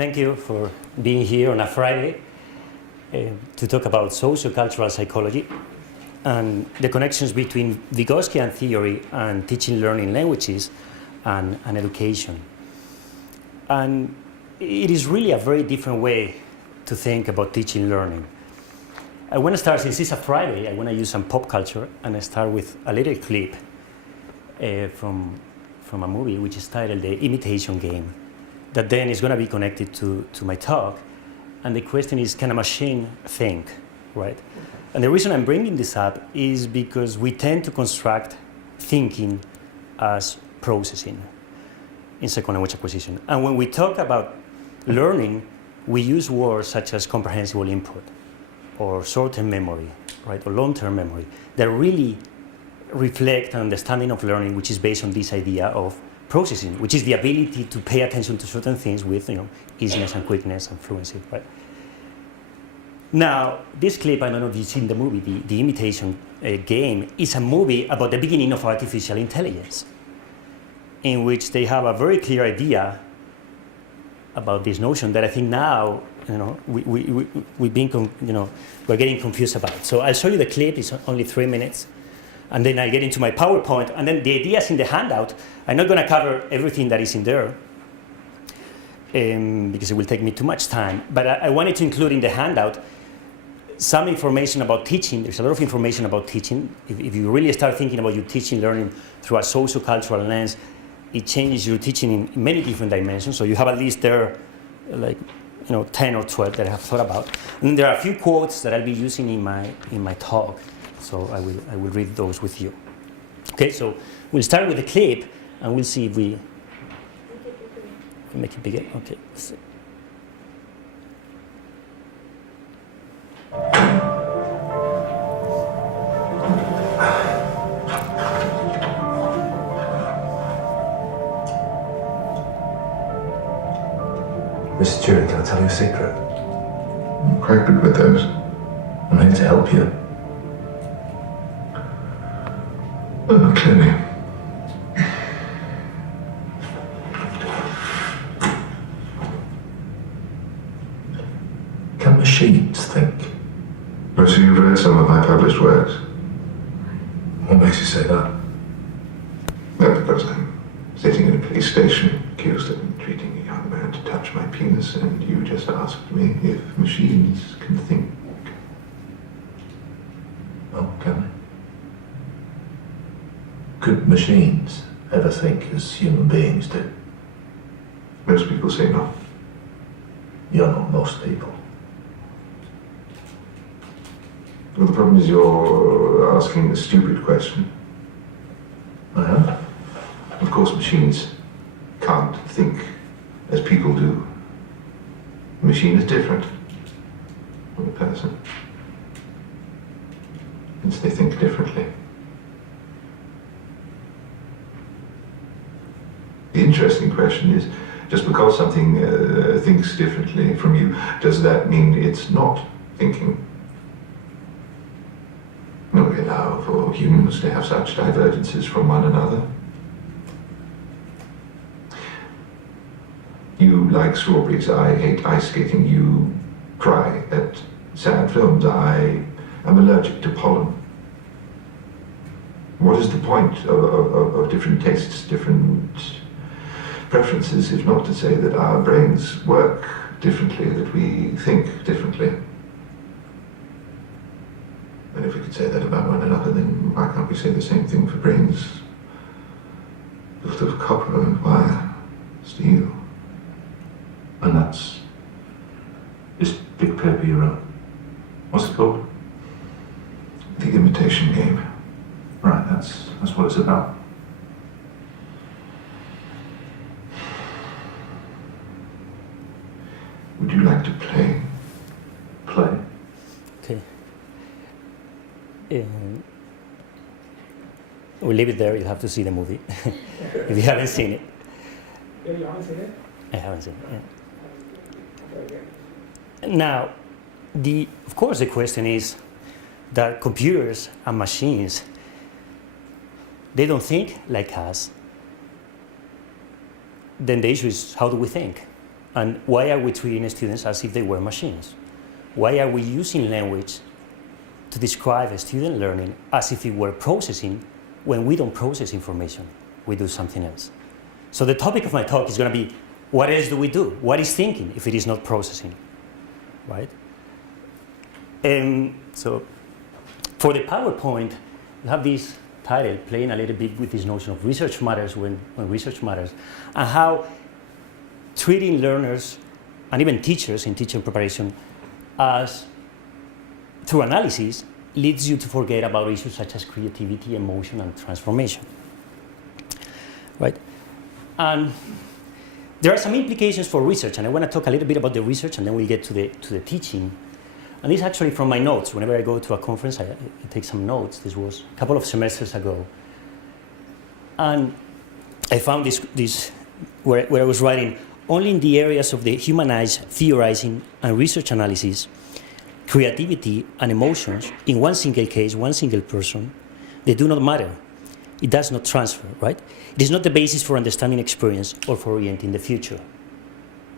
Thank you for being here on a Friday to talk about socio-cultural psychology and the connections between Vygotskian theory and teaching learning languages and education. And it is really a very different way to think about teaching learning. I want to start, since it's a Friday, I want to use some pop culture, and I start with a little clip from a movie which is titled The Imitation Game, that then is going to be connected to my talk. And the question is, can a machine think, right? And the reason I'm bringing this up is because we tend to construct thinking as processing in second language acquisition. And when we talk about learning, we use words such as comprehensible input, or short-term memory, right, or long-term memory, that really reflect an understanding of learning which is based on this idea of processing, which is the ability to pay attention to certain things with, easiness and quickness and fluency, right? Now, this clip, I don't know if you've seen the movie, The Imitation Game, is a movie about the beginning of artificial intelligence, in which they have a very clear idea about this notion that I think now, we're getting confused about. So I'll show you the clip. It's only 3 minutes, and then I get into my PowerPoint, and then the ideas in the handout. I'm not going to cover everything that is in there because it will take me too much time. But I wanted to include in the handout some information about teaching. There's a lot of information about teaching. If you really start thinking about your teaching, learning through a socio-cultural lens, it changes your teaching in many different dimensions. So you have at least there, 10 or 12 that I have thought about. And there are a few quotes that I'll be using in my talk. So I will read those with you. Okay, so we'll start with the clip, and we'll see if we make it bigger. Okay. So. Mr. Turing, can I tell you a secret? I'm quite good with those. I'm here to help you. Clearly. Can machines think? I see you've read some of my published works. What makes you say that? Well, because I'm sitting in a police station, accused of entreating a young man to touch my penis, and you just asked me if machines can think. Oh, can they? Could machines ever think as human beings do? Most people say no. You're not most people. Well, the problem is you're asking a stupid question. I am? Of course, machines can't think as people do. A machine is different from a person, since they think differently. The interesting question is, just because something thinks differently from you, does that mean it's not thinking? No, we allow for humans to have such divergences from one another. You like strawberries, I hate ice skating. You cry at sad films, I am allergic to pollen. What is the point of different tastes, different preferences, if not to say that our brains work differently, that we think differently? And if we could say that about one another, then why can't we say the same thing for brains built of copper and wire, steel? And that's this big paper you wrote. What's it called? The Imitation Game. Right, that's what it's about. Would you like to play? Play? Okay. We'll leave it there. You have to see the movie if you haven't seen it. Yeah, you haven't seen it? I haven't seen it. Yeah. Now, of course, the question is that computers and machines, they don't think like us. Then the issue is, how do we think? And why are we treating students as if they were machines? Why are we using language to describe student learning as if it were processing when we don't process information? We do something else. So the topic of my talk is going to be, what else do we do? What is thinking if it is not processing, right? And so for the PowerPoint, we have this title playing a little bit with this notion of research matters when research matters, and how treating learners and even teachers in teaching preparation as through analysis leads you to forget about issues such as creativity, emotion, and transformation, right? And there are some implications for research, and I want to talk a little bit about the research, and then we'll get to the teaching. And this is actually from my notes. Whenever I go to a conference, I take some notes. This was a couple of semesters ago. And I found this where I was writing, only in the areas of the humanized theorizing and research analysis, creativity and emotions, in one single case, one single person, they do not matter. It does not transfer, right? It is not the basis for understanding experience or for orienting the future,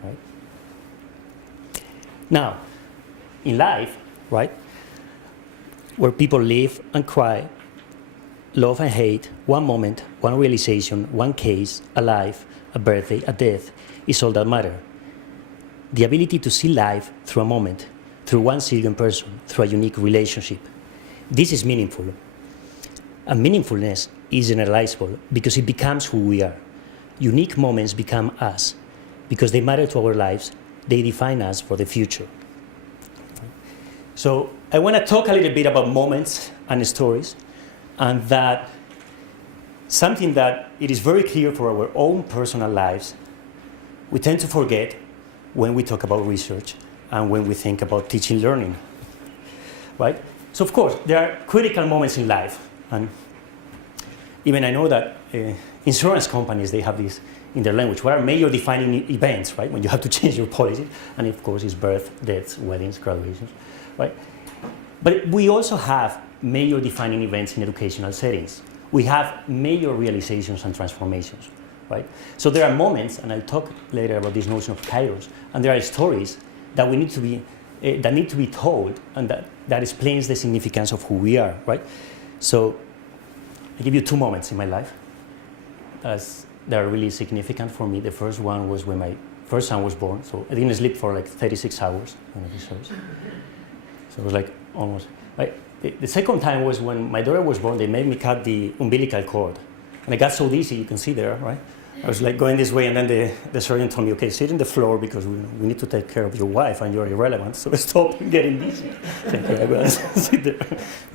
right? Now, in life, right, where people live and cry, love and hate, one moment, one realization, one case, a life, a birthday, a death, is all that matter. The ability to see life through a moment, through one single person, through a unique relationship. This is meaningful. And meaningfulness is generalizable because it becomes who we are. Unique moments become us because they matter to our lives. They define us for the future. So I want to talk a little bit about moments and stories, and that something that it is very clear for our own personal lives, we tend to forget when we talk about research and when we think about teaching learning, right? So of course, there are critical moments in life, and even I know that insurance companies, they have this in their language. What are major defining events, right? When you have to change your policy, and of course it's birth, deaths, weddings, graduations, right? But we also have major defining events in educational settings. We have major realizations and transformations, right? So there are moments, and I'll talk later about this notion of kairos, and there are stories that we need to be, that need to be told, and that explains the significance of who we are, right? So I give you two moments in my life that are really significant for me. The first one was when my first son was born, so I didn't sleep for like 36 hours when he was. So it was like almost. Right? The second time was when my daughter was born. They made me cut the umbilical cord, and I got so dizzy. You can see there, right? I was like going this way, and then the surgeon told me, "Okay, sit in the floor because we need to take care of your wife, and you're irrelevant. So stop getting dizzy." Okay, I will sit there.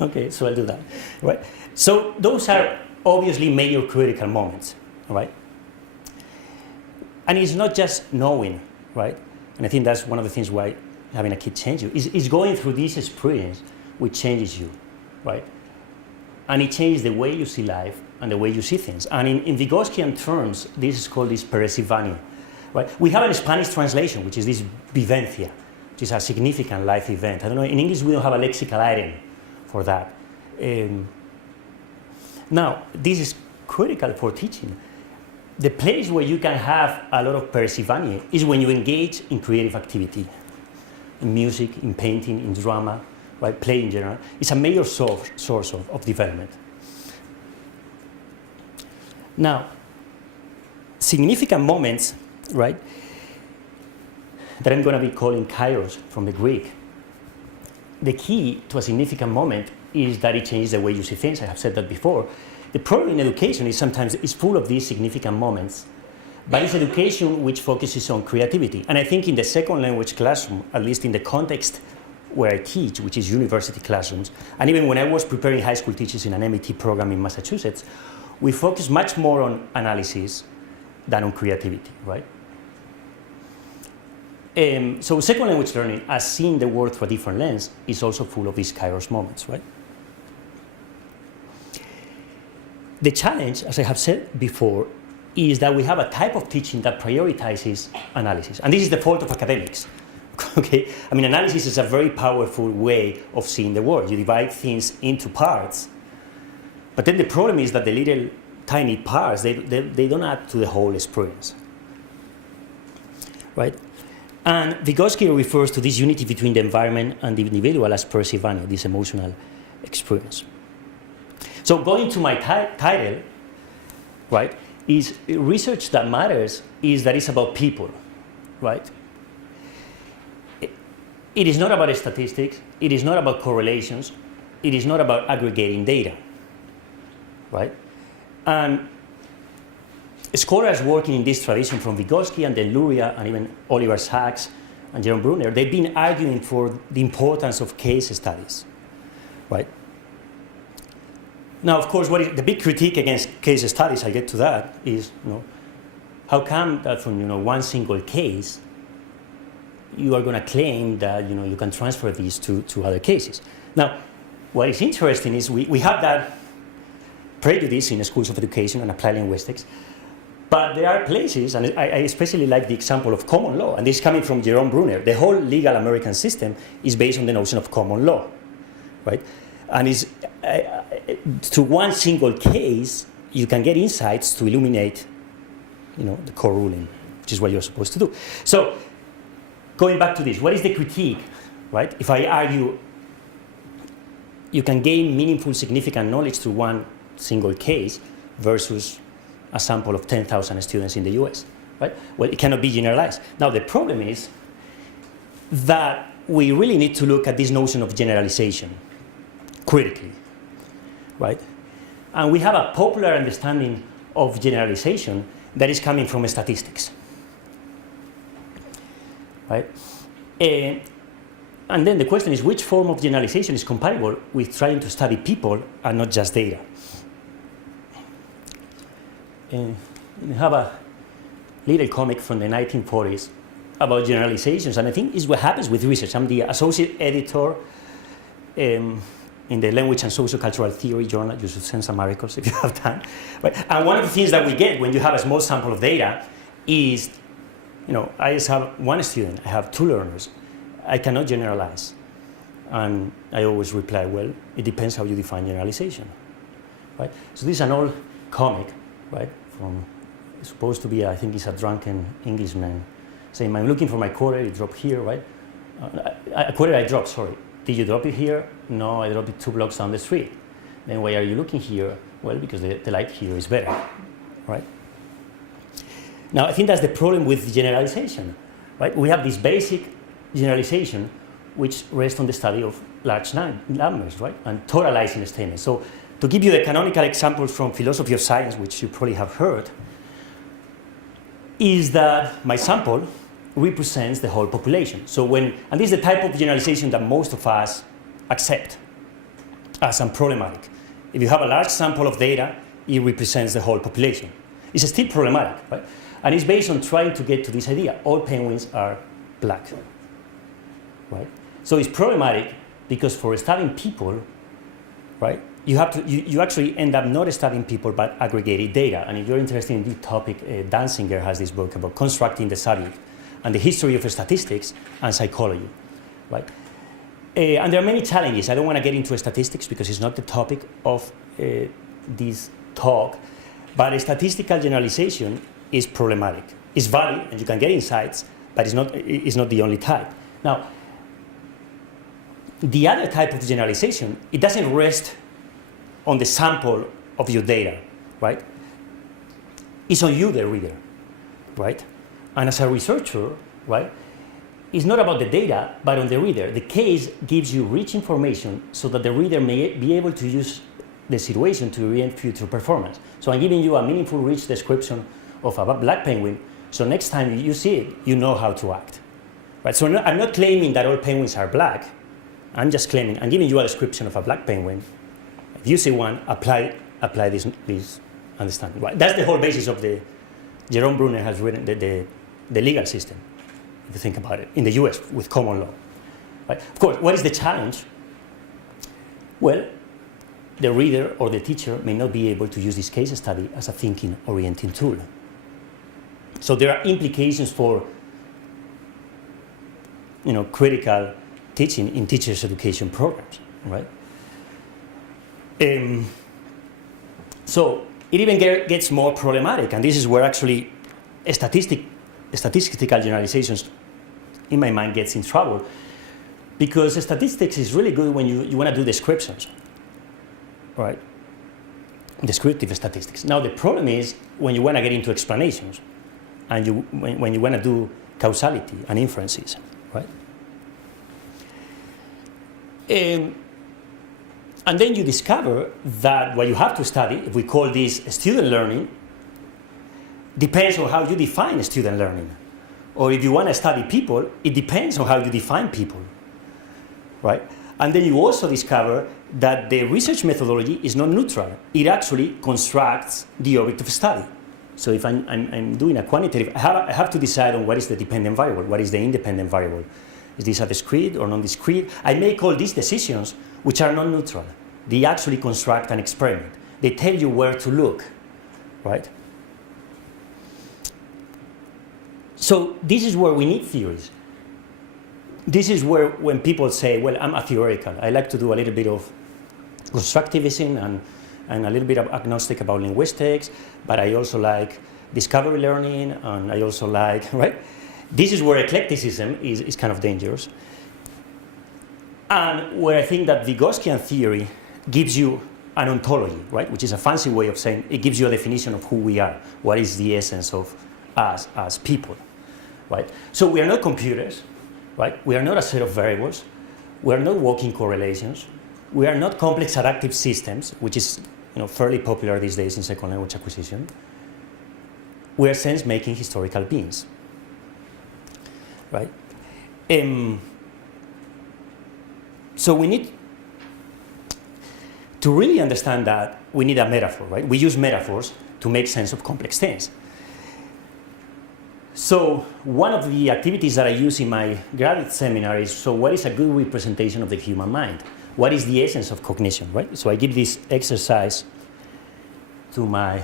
Okay, so I'll do that, right? So those are obviously major critical moments, right? And it's not just knowing, right? And I think that's one of the things why having a kid changes you. Is going through this experience which changes you, right? And it changes the way you see life and the way you see things. And in Vygotskian terms, this is called this percibania, right? We have a Spanish translation, which is this vivencia, which is a significant life event. I don't know, in English we don't have a lexical item for that. Now, this is critical for teaching. The place where you can have a lot of percibania is when you engage in creative activity, in music, in painting, in drama, right? Play in general. It's a major source of development. Now, significant moments, right, that I'm going to be calling kairos from the Greek. The key to a significant moment is that it changes the way you see things. I have said that before. The problem in education is sometimes it's full of these significant moments, but it's education which focuses on creativity. And I think in the second language classroom, at least in the context where I teach, which is university classrooms, and even when I was preparing high school teachers in an MIT program in Massachusetts, we focus much more on analysis than on creativity, right? So second language learning, as seeing the world through a different lens, is also full of these kairos moments, right? The challenge, as I have said before, is that we have a type of teaching that prioritizes analysis. And this is the fault of academics. Okay? I mean, analysis is a very powerful way of seeing the world. You divide things into parts. But then the problem is that the little tiny parts, they don't add to the whole experience. Right? And Vygotsky refers to this unity between the environment and the individual as percivania, this emotional experience. So going to my title, right, is research that matters is that it's about people, right? It is not about statistics, it is not about correlations, it is not about aggregating data, right? And scholars working in this tradition from Vygotsky and then Luria and even Oliver Sacks and Jerome Bruner, they've been arguing for the importance of case studies, right? Now, of course, what is the big critique against case studies, I get to that, is, how come that from, one single case, you are going to claim that, you can transfer these to other cases? Now, what is interesting is we have that prejudice in schools of education and applied linguistics, but there are places, and I especially like the example of common law, and this is coming from Jerome Bruner. The whole legal American system is based on the notion of common law, right? And is through one single case, you can get insights to illuminate, the core ruling, which is what you're supposed to do. So, going back to this, what is the critique, right? If I argue you can gain meaningful, significant knowledge through one single case versus a sample of 10,000 students in the US, right? Well, it cannot be generalized. Now, the problem is that we really need to look at this notion of generalization critically, right? And we have a popular understanding of generalization that is coming from statistics, right? And then the question is, which form of generalization is compatible with trying to study people and not just data? We have a little comic from the 1940s about generalizations, and I think it's what happens with research. I'm the associate editor in the Language and Sociocultural Theory journal. You should send some articles if you have time. Right? And one of the things that we get when you have a small sample of data is, I just have one student, I have two learners. I cannot generalize. And I always reply, well, it depends how you define generalization, right? So this is an old comic, right? It's supposed to be, I think it's a drunken Englishman saying, I'm looking for my quarter, it dropped here, right? A quarter I dropped, sorry. Did you drop it here? No, I dropped it 2 blocks down the street. Then why are you looking here? Well, because the light here is better, right? Now, I think that's the problem with generalization, right? We have this basic generalization which rests on the study of large numbers, right? And totalizing statements. So to give you the canonical examples from philosophy of science, which you probably have heard, is that my sample represents the whole population. So and this is the type of generalization that most of us accept as unproblematic. If you have a large sample of data, it represents the whole population. It's still problematic, right? And it's based on trying to get to this idea. All penguins are black, right? So it's problematic because for studying people, right, you actually end up not studying people but aggregated data. And if you're interested in this topic, Danziger has this book about constructing the subject and the history of statistics and psychology, right? And there are many challenges. I don't want to get into statistics because it's not the topic of this talk, but a statistical generalization is problematic. It's valid and you can get insights, but it's not the only type. Now, the other type of generalization, it doesn't rest on the sample of your data, right? It's on you, the reader, right? And as a researcher, right, it's not about the data, but on the reader. The case gives you rich information so that the reader may be able to use the situation to orient future performance. So I'm giving you a meaningful, rich description of a black penguin, so next time you see it, you know how to act, right? So I'm not claiming that all penguins are black. I'm just claiming, I'm giving you a description of a black penguin. If you see one, apply this understanding. Right? That's the whole basis of the, Jerome Bruner has written the legal system, if you think about it, in the US with common law. Right? Of course, what is the challenge? Well, the reader or the teacher may not be able to use this case study as a thinking orienting tool. So there are implications for, critical teaching in teachers' education programs, right? So it even gets more problematic, and this is where actually statistical generalizations in my mind, gets in trouble because statistics is really good when you want to do descriptions, right? Descriptive statistics. Now, the problem is when you want to get into explanations and when you want to do causality and inferences, right? And then you discover that what you have to study, if we call this student learning, depends on how you define student learning. Or if you want to study people, it depends on how you define people, right? And then you also discover that the research methodology is not neutral. It actually constructs the object of study. So if I'm doing a quantitative, I have to decide on what is the dependent variable, what is the independent variable. Is this a discrete or non-discrete? I make all these decisions which are non-neutral. They actually construct an experiment. They tell you where to look, right? So this is where we need theories. This is where when people say, well, I'm a theoretical. I like to do a little bit of constructivism and a little bit of agnostic about linguistics, but I also like discovery learning, and I also like, right? This is where eclecticism is kind of dangerous. And where I think that Vygotskian theory gives you an ontology, right? Which is a fancy way of saying it gives you a definition of who we are. What is the essence of us as people, right? So we are not computers, right? We are not a set of variables. We are not walking correlations. We are not complex adaptive systems, which is fairly popular these days in second language acquisition. We are sense-making historical beings, right? So we need to really understand that we need a metaphor, right? We use metaphors to make sense of complex things. So one of the activities that I use in my graduate seminar is, so what is a good representation of the human mind? What is the essence of cognition, right? So I give this exercise to my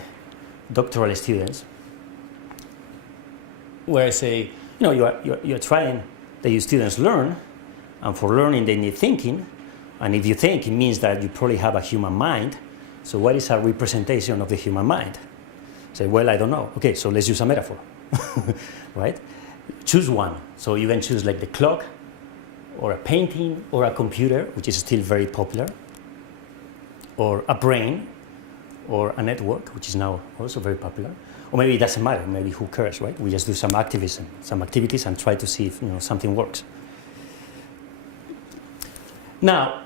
doctoral students where I say, you're trying that your students learn, and for learning they need thinking, and if you think, it means that you probably have a human mind. So what is a representation of the human mind? Say, well, I don't know. Okay, so let's use a metaphor, right? Choose one. So you can choose like the clock, or a painting, or a computer, which is still very popular, or a brain, or a network, which is now also very popular. Or maybe it doesn't matter, maybe who cares, right? We just do some activism, some activities, and try to see if something works. Now,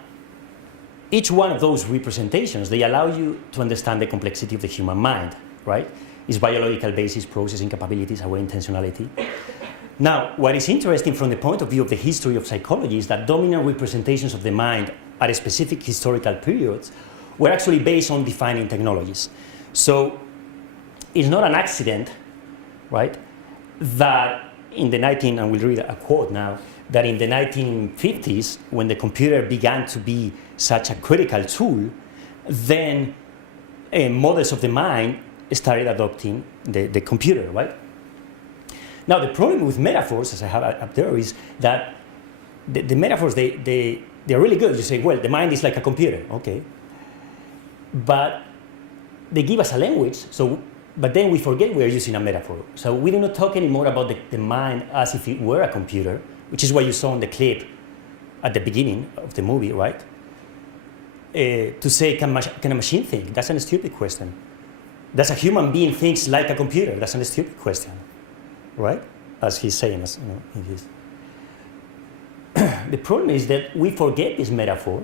each one of those representations, they allow you to understand the complexity of the human mind, right? Its biological basis, processing capabilities, our intentionality. Now, what is interesting from the point of view of the history of psychology is that dominant representations of the mind at specific historical periods were actually based on defining technologies. So it's not an accident, right, that in the and we'll read a quote now, that in the 1950s, when the computer began to be such a critical tool, then models of the mind started adopting the computer, right? Now, the problem with metaphors, as I have up there, is that the metaphors, they're really good. You say, well, the mind is like a computer, okay. But they give us a language, but then we forget we are using a metaphor. So we do not talk anymore about the mind as if it were a computer, which is what you saw in the clip at the beginning of the movie, right? To say, can a machine think? That's a stupid question. Does a human being think like a computer? That's a stupid question, right? As he's saying, in his. The problem is that we forget this metaphor,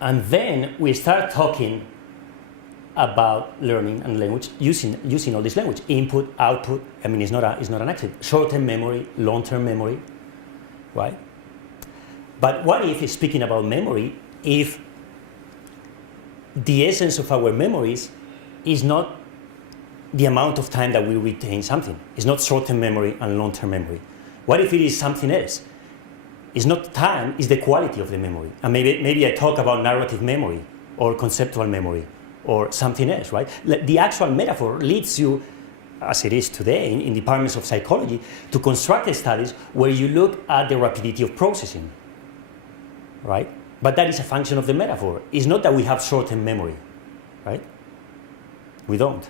and then we start talking about learning and language using all this language, input, output. I mean, it's not an accident. Short-term memory, long-term memory, right? But what if, speaking about memory, if the essence of our memories is not the amount of time that we retain something? It's not short-term memory and long-term memory. What if it is something else? It's not time, it's the quality of the memory. And maybe I talk about narrative memory or conceptual memory or something else, right? The actual metaphor leads you, as it is today in departments of psychology, to construct studies where you look at the rapidity of processing, right? But that is a function of the metaphor. It's not that we have short-term memory, right? We don't.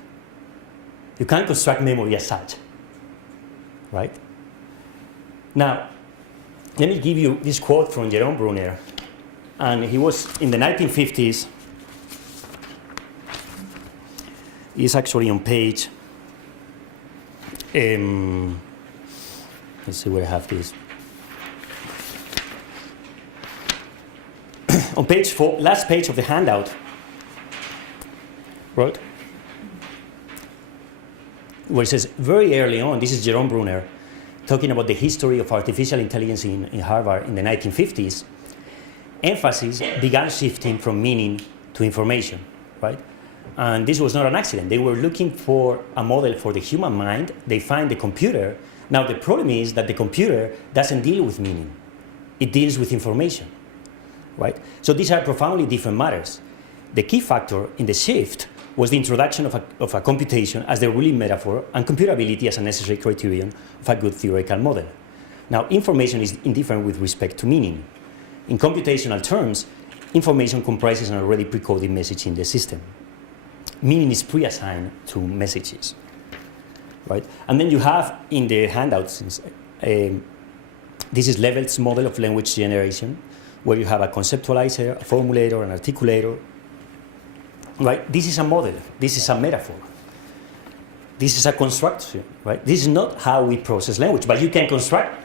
You can't construct memory as such, right? Now, let me give you this quote from Jerome Bruner, and he was in the 1950s. It's actually on page. Let's see where I have this. On page 4, last page of the handout, right? Where it says very early on, this is Jerome Bruner talking about the history of artificial intelligence in Harvard in the 1950s. Emphasis began shifting from meaning to information, right? And this was not an accident. They were looking for a model for the human mind. They find the computer. Now, the problem is that the computer doesn't deal with meaning. It deals with information, right? So these are profoundly different matters. The key factor in the shift was the introduction of a computation as the ruling metaphor and computability as a necessary criterion of a good theoretical model. Now, information is indifferent with respect to meaning. In computational terms, information comprises an already pre-coded message in the system. Meaning is pre-assigned to messages, right? And then you have in the handouts, this is Level's model of language generation, where you have a conceptualizer, a formulator, an articulator, right? This is a model, this is a metaphor, this is a construction, right? This is not how we process language, but you can construct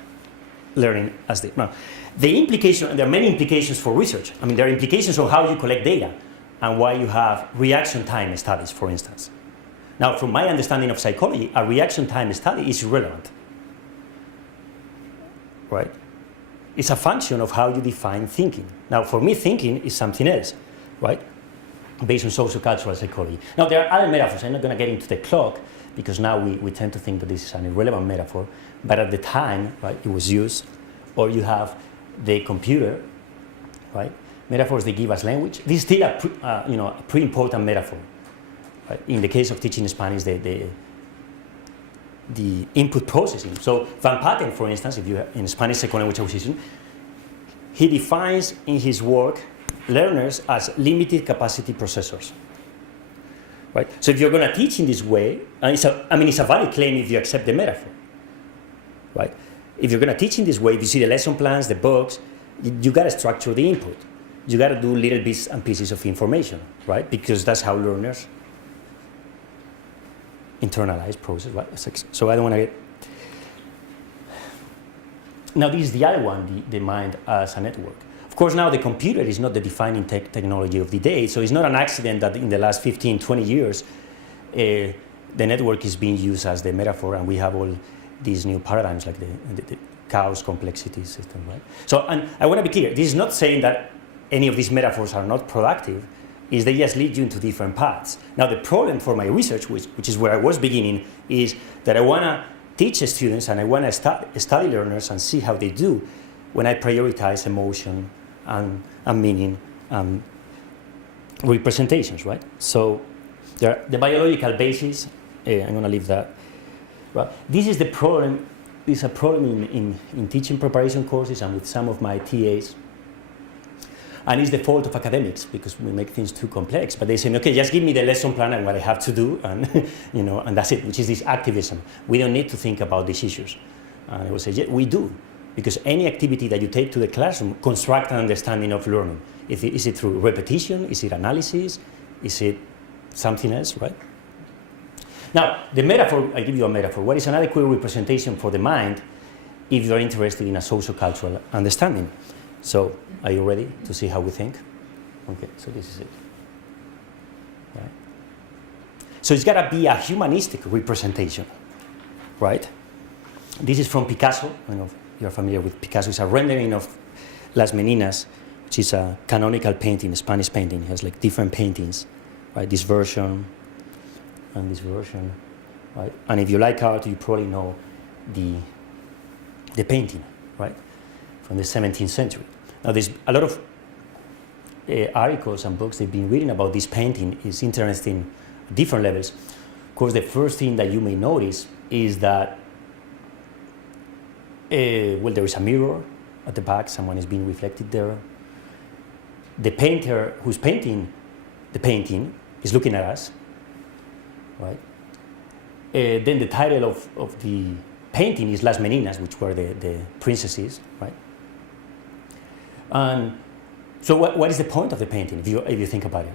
learning as the. Now, the implication, and there are many implications for research. I mean, there are implications on how you collect data and why you have reaction time studies, for instance. Now, from my understanding of psychology, a reaction time study is irrelevant, right? It's a function of how you define thinking. Now, for me, thinking is something else, right? Based on sociocultural psychology. Now, there are other metaphors. I'm not going to get into the clock because now we tend to think that this is an irrelevant metaphor. But at the time, right, it was used. Or you have the computer, right? Metaphors, they give us language. This is still a pretty important metaphor. Right? In the case of teaching Spanish, the input processing. So Van Patten, for instance, if you have in Spanish second language acquisition, he defines in his work learners as limited capacity processors. Right? So if you're going to teach in this way, and it's a valid claim if you accept the metaphor. Right? If you're going to teach in this way, if you see the lesson plans, the books, you got to structure the input. You got to do little bits and pieces of information, right? Because that's how learners internalize, process, right? So I don't want to get. Now, this is the other one, the mind as a network. Of course, now the computer is not the defining technology of the day, so it's not an accident that in the last 15, 20 years, the network is being used as the metaphor, and we have all these new paradigms like the chaos complexity system, right? So, and I want to be clear, this is not saying that any of these metaphors are not productive, is they just lead you into different paths. Now, the problem for my research, which is where I was beginning, is that I want to teach students and I want to study learners and see how they do when I prioritize emotion and meaning and representations, right? So the biological basis, I'm going to leave that. Right. This is the problem. This is a problem in teaching preparation courses and with some of my TAs. And it's the fault of academics because we make things too complex. But they say, okay, just give me the lesson plan and what I have to do, and and that's it. Which is this activism. We don't need to think about these issues. And I will say, yeah, we do, because any activity that you take to the classroom constructs an understanding of learning. Is it through repetition? Is it analysis? Is it something else? Right. Now, the metaphor. I give you a metaphor. What is an adequate representation for the mind if you are interested in a social-cultural understanding? So, are you ready to see how we think? Okay, so this is it. Right? So it's got to be a humanistic representation, right? This is from Picasso. I don't know if you're familiar with Picasso. It's a rendering of Las Meninas, which is a canonical painting, a Spanish painting. It has like different paintings, right? This version and this version, right? And if you like art, you probably know the painting, right? From the 17th century. Now, there's a lot of articles and books they've been reading about this painting. Is interesting at different levels. Of course, the first thing that you may notice is that, there is a mirror at the back. Someone is being reflected there. The painter who's painting the painting is looking at us, right? Then the title of painting is Las Meninas, which were the princesses, right? And so what is the point of the painting, if you think about it?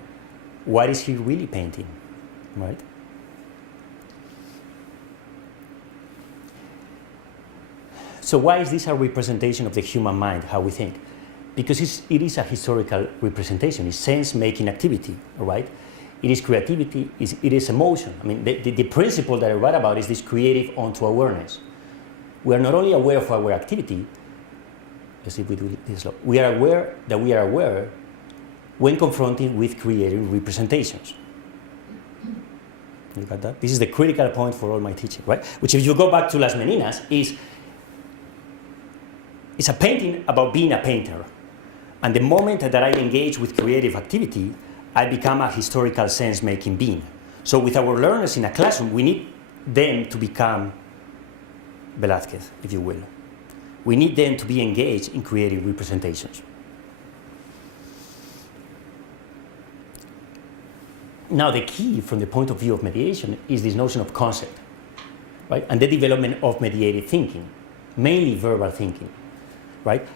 What is he really painting, right? So why is this a representation of the human mind, how we think? Because it is a historical representation, it's sense-making activity, right? It is creativity, it is emotion. I mean, the principle that I write about is this creative onto awareness. We are not only aware of our activity, let's see if we do this, we are aware that we are aware when confronted with creative representations. You got that? This is the critical point for all my teaching, right? Which, if you go back to Las Meninas, it's a painting about being a painter. And the moment that I engage with creative activity, I become a historical sense-making being. So with our learners in a classroom, we need them to become Velázquez, if you will. We need them to be engaged in creative representations. Now, the key from the point of view of mediation is this notion of concept, right? And the development of mediated thinking, mainly verbal thinking, right?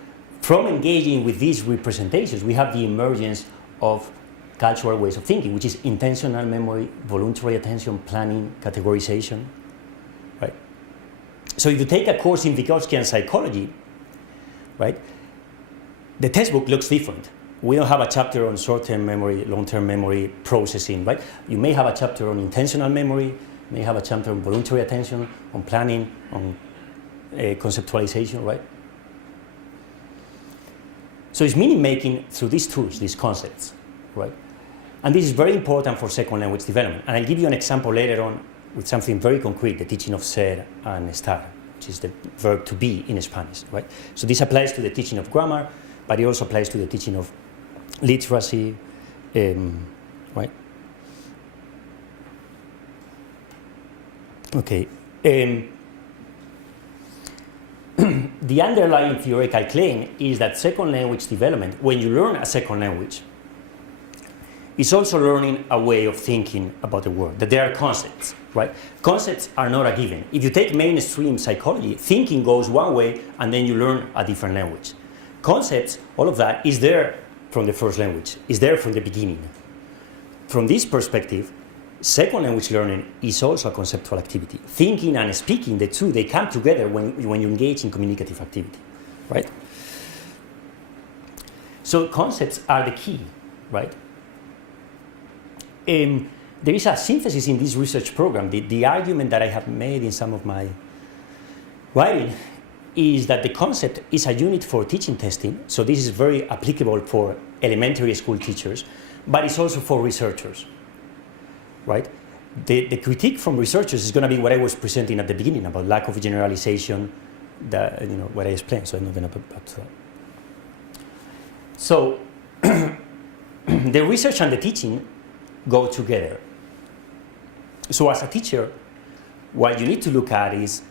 From engaging with these representations, we have the emergence of cultural ways of thinking, which is intentional memory, voluntary attention, planning, categorization, right? So if you take a course in Vygotskian psychology, right, the textbook looks different. We don't have a chapter on short-term memory, long-term memory processing, right? You may have a chapter on intentional memory, you may have a chapter on voluntary attention, on planning, on conceptualization, right? So it's meaning-making through these tools, these concepts, right? And this is very important for second language development. And I'll give you an example later on with something very concrete, the teaching of ser and estar, which is the verb to be in Spanish, right? So this applies to the teaching of grammar, but it also applies to the teaching of literacy, right? Okay. The underlying theoretical claim is that second language development, when you learn a second language, is also learning a way of thinking about the world, that there are concepts, right? Concepts are not a given. If you take mainstream psychology, thinking goes one way and then you learn a different language. Concepts, all of that, is there from the first language, is there from the beginning. From this perspective, second language learning is also a conceptual activity. Thinking and speaking, the two, they come together when you engage in communicative activity, right? So concepts are the key, right? There is a synthesis in this research program. The argument that I have made in some of my writing is that the concept is a unit for teaching testing, so this is very applicable for elementary school teachers, but it's also for researchers, right? The critique from researchers is going to be what I was presenting at the beginning about lack of generalization, what I explained, so I'm not going to put back to that. So the research and the teaching go together. So as a teacher, what you need to look at is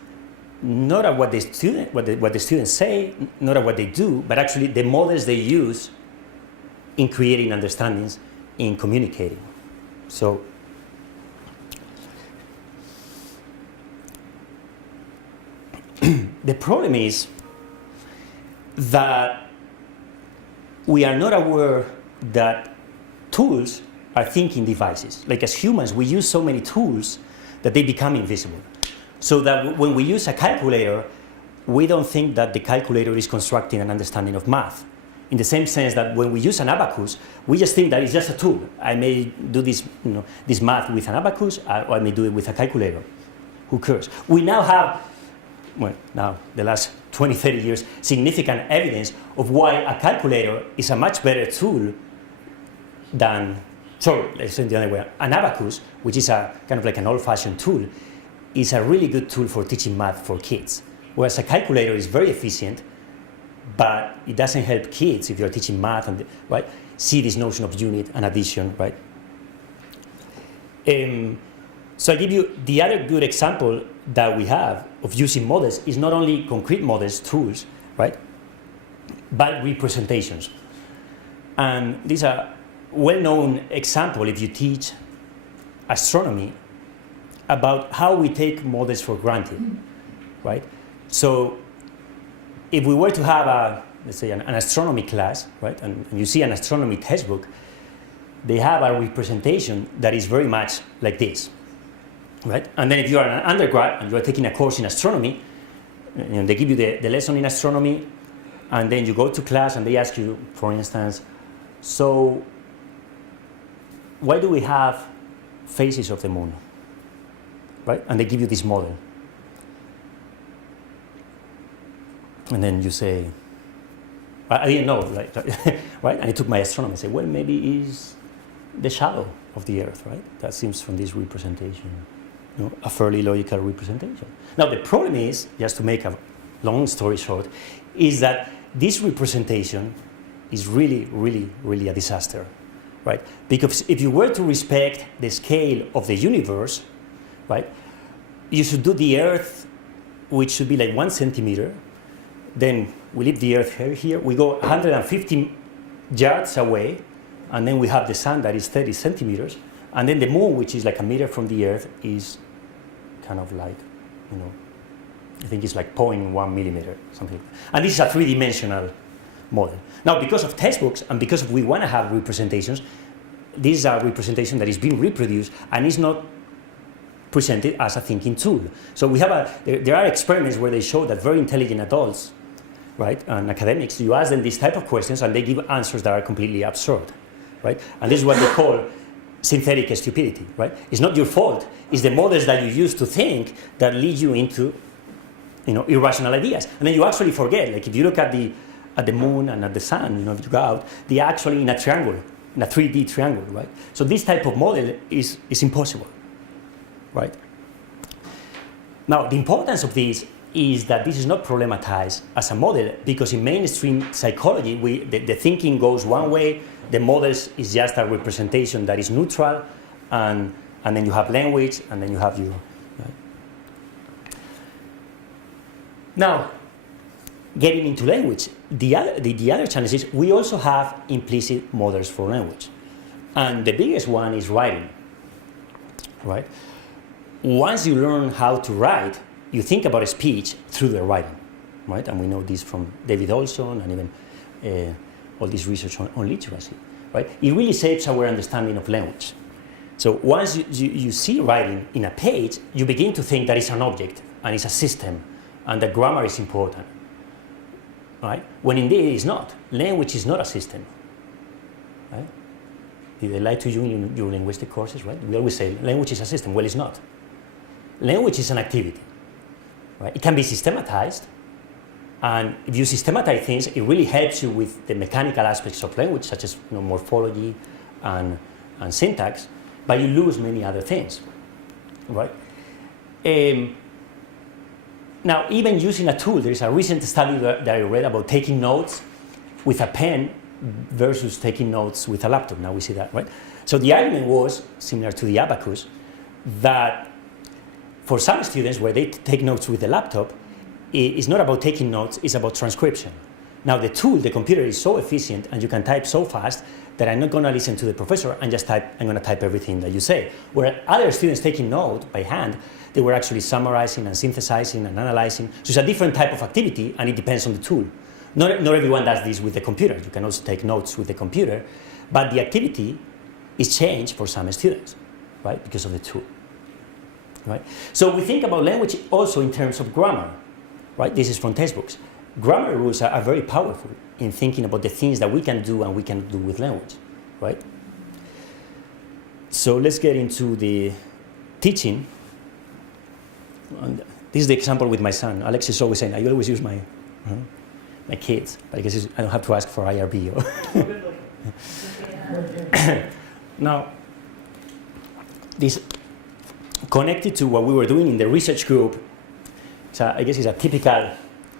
not at what the students say, not at what they do, but actually the models they use in creating understandings, in communicating. So the problem is that we are not aware that tools are thinking devices. Like as humans, we use so many tools that they become invisible. So that when we use a calculator, we don't think that the calculator is constructing an understanding of math. In the same sense that when we use an abacus, we just think that it's just a tool. I may do this, this math with an abacus, or I may do it with a calculator. Who cares? We now have, the last 20, 30 years, significant evidence of why a calculator is a much better tool than, let's say it the other way, an abacus, which is a kind of like an old-fashioned tool, is a really good tool for teaching math for kids. Whereas a calculator is very efficient, but it doesn't help kids if you're teaching math, right? See this notion of unit and addition, right? So I give you the other good example that we have of using models is not only concrete models, tools, right? But representations. And these are well-known example if you teach astronomy about how we take models for granted, right? So if we were to have let's say an astronomy class, right, and you see an astronomy textbook, they have a representation that is very much like this, right? And then if you are an undergrad and you are taking a course in astronomy, they give you the lesson in astronomy, and then you go to class and they ask you, for instance, so why do we have phases of the moon, right? And they give you this model. And then you say, I didn't know, like, right? And I took my astronomy and said, well, maybe it's the shadow of the Earth, right? That seems from this representation, a fairly logical representation. Now, the problem is, just to make a long story short, is that this representation is really, really, really a disaster, right? Because if you were to respect the scale of the universe, right, you should do the Earth, which should be like 1 centimeter. Then we leave the Earth here. We go 150 yards away, and then we have the sun that is 30 centimeters. And then the moon, which is like a meter from the Earth, is kind of like, I think it's like 0.1 millimeter, something. And this is a three-dimensional model. Now, because of textbooks and because we want to have representations, this is a representation that is being reproduced and is not presented as a thinking tool. So we have there are experiments where they show that very intelligent adults, right, and academics, you ask them these type of questions and they give answers that are completely absurd, right? And this is what they call synthetic stupidity, right? It's not your fault. It's the models that you use to think that lead you into, irrational ideas. And then you actually forget. Like if you look at the moon and at the sun, if you go out, they're actually in a triangle, in a 3D triangle, right? So this type of model is impossible, right? Now, the importance of this is that this is not problematized as a model, because in mainstream psychology, the thinking goes one way, the models is just a representation that is neutral, and then you have language, and then you have you. Right? Now, getting into language, the other challenge is we also have implicit models for language. And the biggest one is writing, right? Once you learn how to write, you think about a speech through the writing, right? And we know this from David Olson and even all this research on literacy, right? It really shapes our understanding of language. So once you see writing in a page, you begin to think that it's an object and it's a system and that grammar is important, right? When indeed it is not. Language is not a system, right? Did they lie to you in your linguistic courses, right? We always say language is a system. Well, it's not. Language is an activity, right? It can be systematized, and if you systematize things, it really helps you with the mechanical aspects of language, such as morphology and syntax, but you lose many other things, right? Now, even using a tool, there is a recent study that I read about taking notes with a pen versus taking notes with a laptop. Now we see that, right? So the argument was, similar to the abacus, that for some students, where they take notes with the laptop, it's not about taking notes, it's about transcription. Now the tool, the computer, is so efficient and you can type so fast that I'm not going to listen to the professor and just I'm going to type everything that you say. Where other students taking note by hand, they were actually summarizing and synthesizing and analyzing. So it's a different type of activity, and it depends on the tool. Not everyone does this with the computer. You can also take notes with the computer, but the activity is changed for some students, right, because of the tool. Right? So we think about language also in terms of grammar, right? This is from textbooks. Grammar rules are very powerful in thinking about the things that we can do and we can do with language, right? So let's get into the teaching. And this is the example with my son. Alex is always saying, I always use my kids, but I guess I don't have to ask for IRB. Now, this connected to what we were doing in the research group, so I guess it's a typical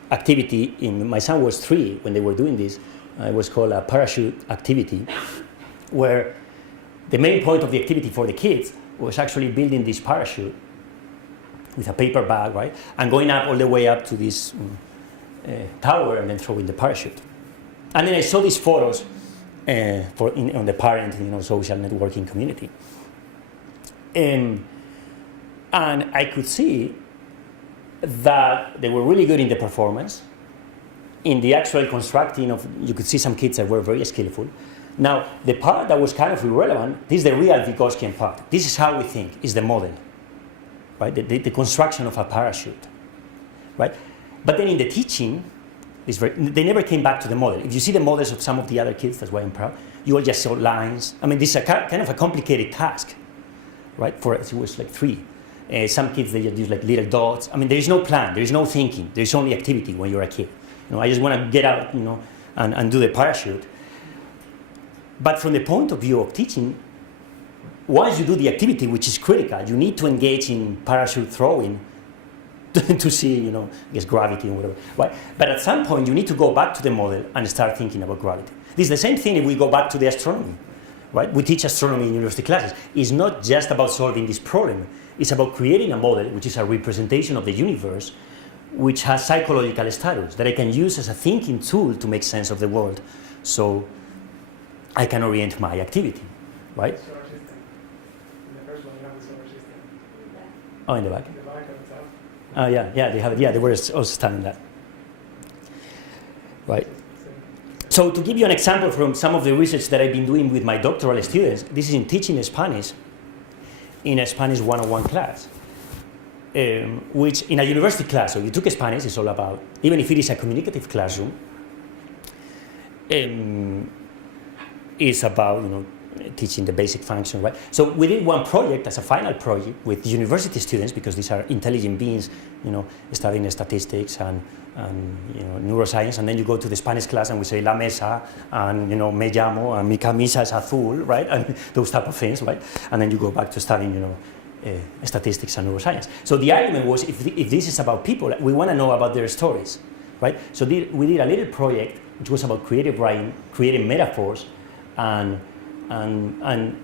activity. My son was 3 when they were doing this. It was called a parachute activity, where the main point of the activity for the kids was actually building this parachute with a paper bag, right, and going up all the way up to this tower and then throwing the parachute. And then I saw these photos on the parent, social networking community. And I could see that they were really good in the performance, in the actual constructing of, you could see some kids that were very skillful. Now, the part that was kind of irrelevant, this is the real Vygotskian part. This is how we think, is the model, right? The construction of a parachute, right? But then in the teaching, they never came back to the model. If you see the models of some of the other kids, that's why I'm proud, you all just saw lines. I mean, this is a kind of a complicated task, right? For us, it was like 3. Some kids, they just use like little dots. I mean, there is no plan, there is no thinking, there is only activity when you're a kid. I just want to get out, and do the parachute. But from the point of view of teaching, once you do the activity, which is critical, you need to engage in parachute throwing to see, I guess, gravity and whatever. Right? But at some point, you need to go back to the model and start thinking about gravity. This is the same thing if we go back to the astronomy. Right? We teach astronomy in university classes. It's not just about solving this problem. It's about creating a model, which is a representation of the universe, which has psychological status, that I can use as a thinking tool to make sense of the world. So I can orient my activity, right? Solar system. In the first one, you have the solar system. Oh, in the back? In the back of the top. Oh, yeah, they have it. Yeah, they were also studying that. Right. So to give you an example from some of the research that I've been doing with my doctoral students, this is in teaching Spanish in a Spanish 101 class, which in a university class, so you took Spanish, it's all about, even if it is a communicative classroom, is about teaching the basic function, right? So we did one project as a final project with university students, because these are intelligent beings, studying statistics and neuroscience, and then you go to the Spanish class and we say la mesa and me llamo and mi camisa es azul, right? And those type of things, right? And then you go back to studying statistics and neuroscience. So the argument was, if this is about people, we want to know about their stories, right? So we did a little project which was about creative writing, creating metaphors, and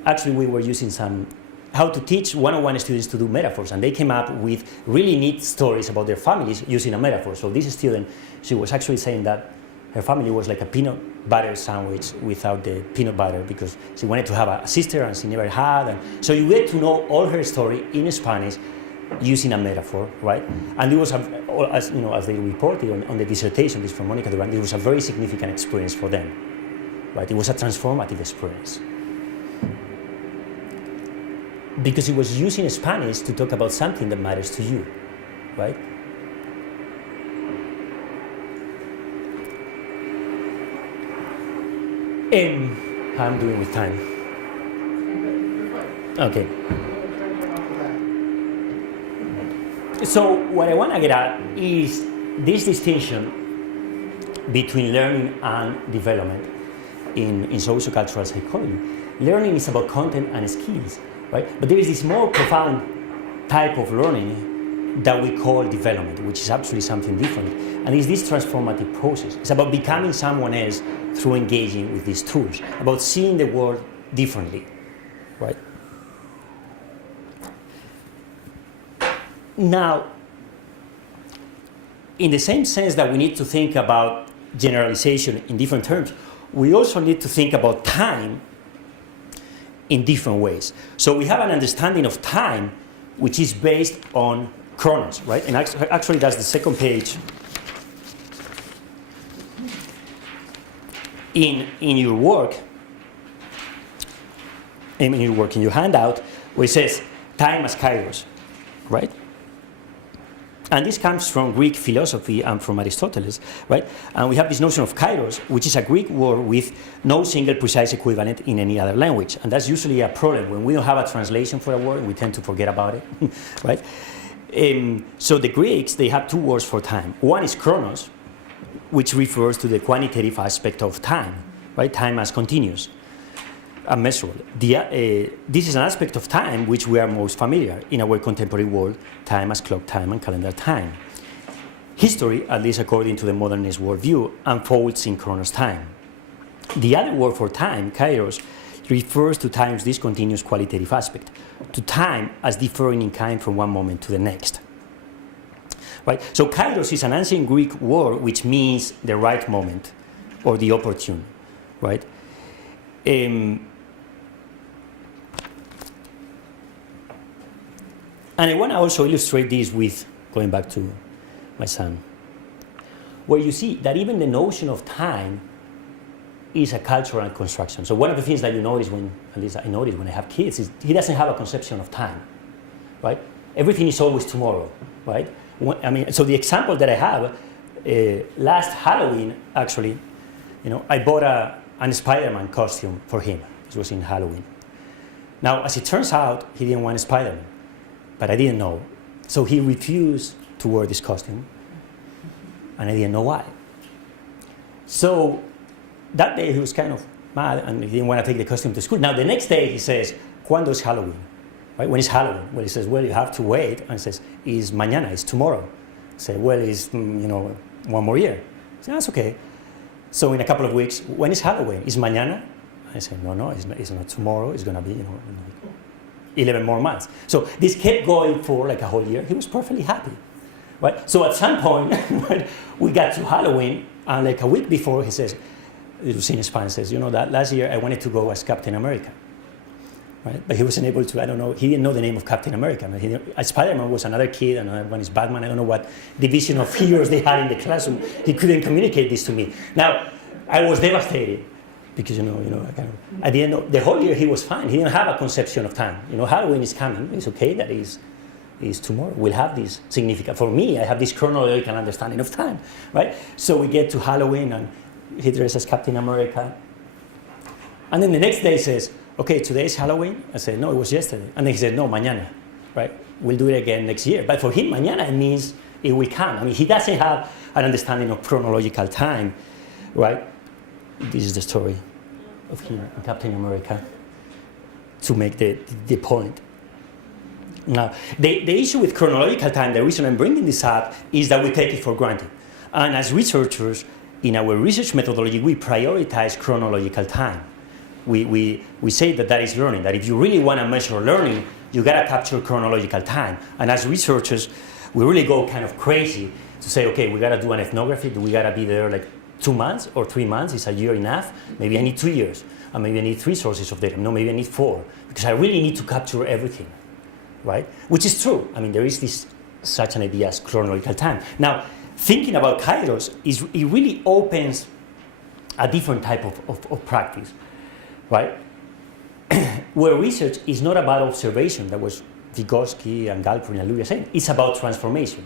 actually we were using how to teach 101 students to do metaphors, and they came up with really neat stories about their families using a metaphor. So this student, she was actually saying that her family was like a peanut butter sandwich without the peanut butter, because she wanted to have a sister and she never had. And so you get to know all her story in Spanish using a metaphor, right? And it was, as they reported on the dissertation, this from Monica Duran, it was a very significant experience for them, right? It was a transformative experience, because it was using Spanish to talk about something that matters to you, right? How I'm doing with time? Okay. So what I want to get at is this distinction between learning and development in sociocultural psychology. Learning is about content and skills, right? But there is this more profound type of learning that we call development, which is actually something different. And it's this transformative process. It's about becoming someone else through engaging with these tools, about seeing the world differently, right? Now, in the same sense that we need to think about generalization in different terms, we also need to think about time in different ways. So we have an understanding of time which is based on chronos, right? And actually that's the second page in your work, in your handout, where it says time as kairos, right? And this comes from Greek philosophy and from Aristotle, right? And we have this notion of kairos, which is a Greek word with no single precise equivalent in any other language. And that's usually a problem. When we don't have a translation for a word, we tend to forget about it, right? So the Greeks, they have two words for time. One is chronos, which refers to the quantitative aspect of time, right? Time as continuous and measurable. This is an aspect of time which we are most familiar in our contemporary world, time as clock time and calendar time. History, at least according to the modernist worldview, unfolds in chronos time. The other word for time, kairos, refers to time's discontinuous qualitative aspect, to time as differing in kind from one moment to the next. Right? So kairos is an ancient Greek word which means the right moment or the opportune, right? And I want to also illustrate this with, going back to my son, where you see that even the notion of time is a cultural construction. So one of the things that you notice when, at least I notice when I have kids, is he doesn't have a conception of time, right? Everything is always tomorrow, right? I mean, so the example that I have, last Halloween, actually, I bought a Spider-Man costume for him. This was in Halloween. Now, as it turns out, he didn't want Spider-Man, but I didn't know. So he refused to wear this costume, and I didn't know why. So that day he was kind of mad, and he didn't want to take the costume to school. Now, the next day he says, ¿Cuándo es Halloween? Right? When is Halloween? Well, he says, well, you have to wait, and he says, it's mañana, it's tomorrow. I say, well, it's, one more year. I say, that's okay. So in a couple of weeks, when is Halloween? Is mañana? I said, no, it's not tomorrow. It's going to be, 11 more months. So this kept going for like a whole year. He was perfectly happy, right? So at some point, when we got to Halloween, and like a week before, he says, it was in Spanish, says, that last year I wanted to go as Captain America, right? But he wasn't able to, I don't know, he didn't know the name of Captain America. Spider-Man was another kid, and another one is Batman. I don't know what division of heroes they had in the classroom. He couldn't communicate this to me. Now, I was devastated because, at the end of the whole year he was fine. He didn't have a conception of time. Halloween is coming. It's okay that is tomorrow. We'll have this significant. For me, I have this chronological understanding of time, right? So we get to Halloween, and he dresses as Captain America. And then the next day he says, okay, today is Halloween. I said, no, it was yesterday. And then he said, no, mañana, right? We'll do it again next year. But for him, mañana means it will come. I mean, he doesn't have an understanding of chronological time, right? This is the story of him and Captain America to make the point. Now, the issue with chronological time, the reason I'm bringing this up is that we take it for granted. And as researchers, in our research methodology, we prioritize chronological time. We say that is learning, that if you really want to measure learning, you got to capture chronological time. And as researchers, we really go kind of crazy to say, okay, we got to do an ethnography. Do we got to be there like 2 months or 3 months? Is a year enough? Maybe I need 2 years. And maybe I need 3 sources of data. No, maybe I need 4. Because I really need to capture everything, right? Which is true. I mean, there is such an idea as chronological time. Now, thinking about Kairos, it really opens a different type of practice, right? Where research is not about observation, that was Vygotsky and Galperin and Luria saying, it's about transformation.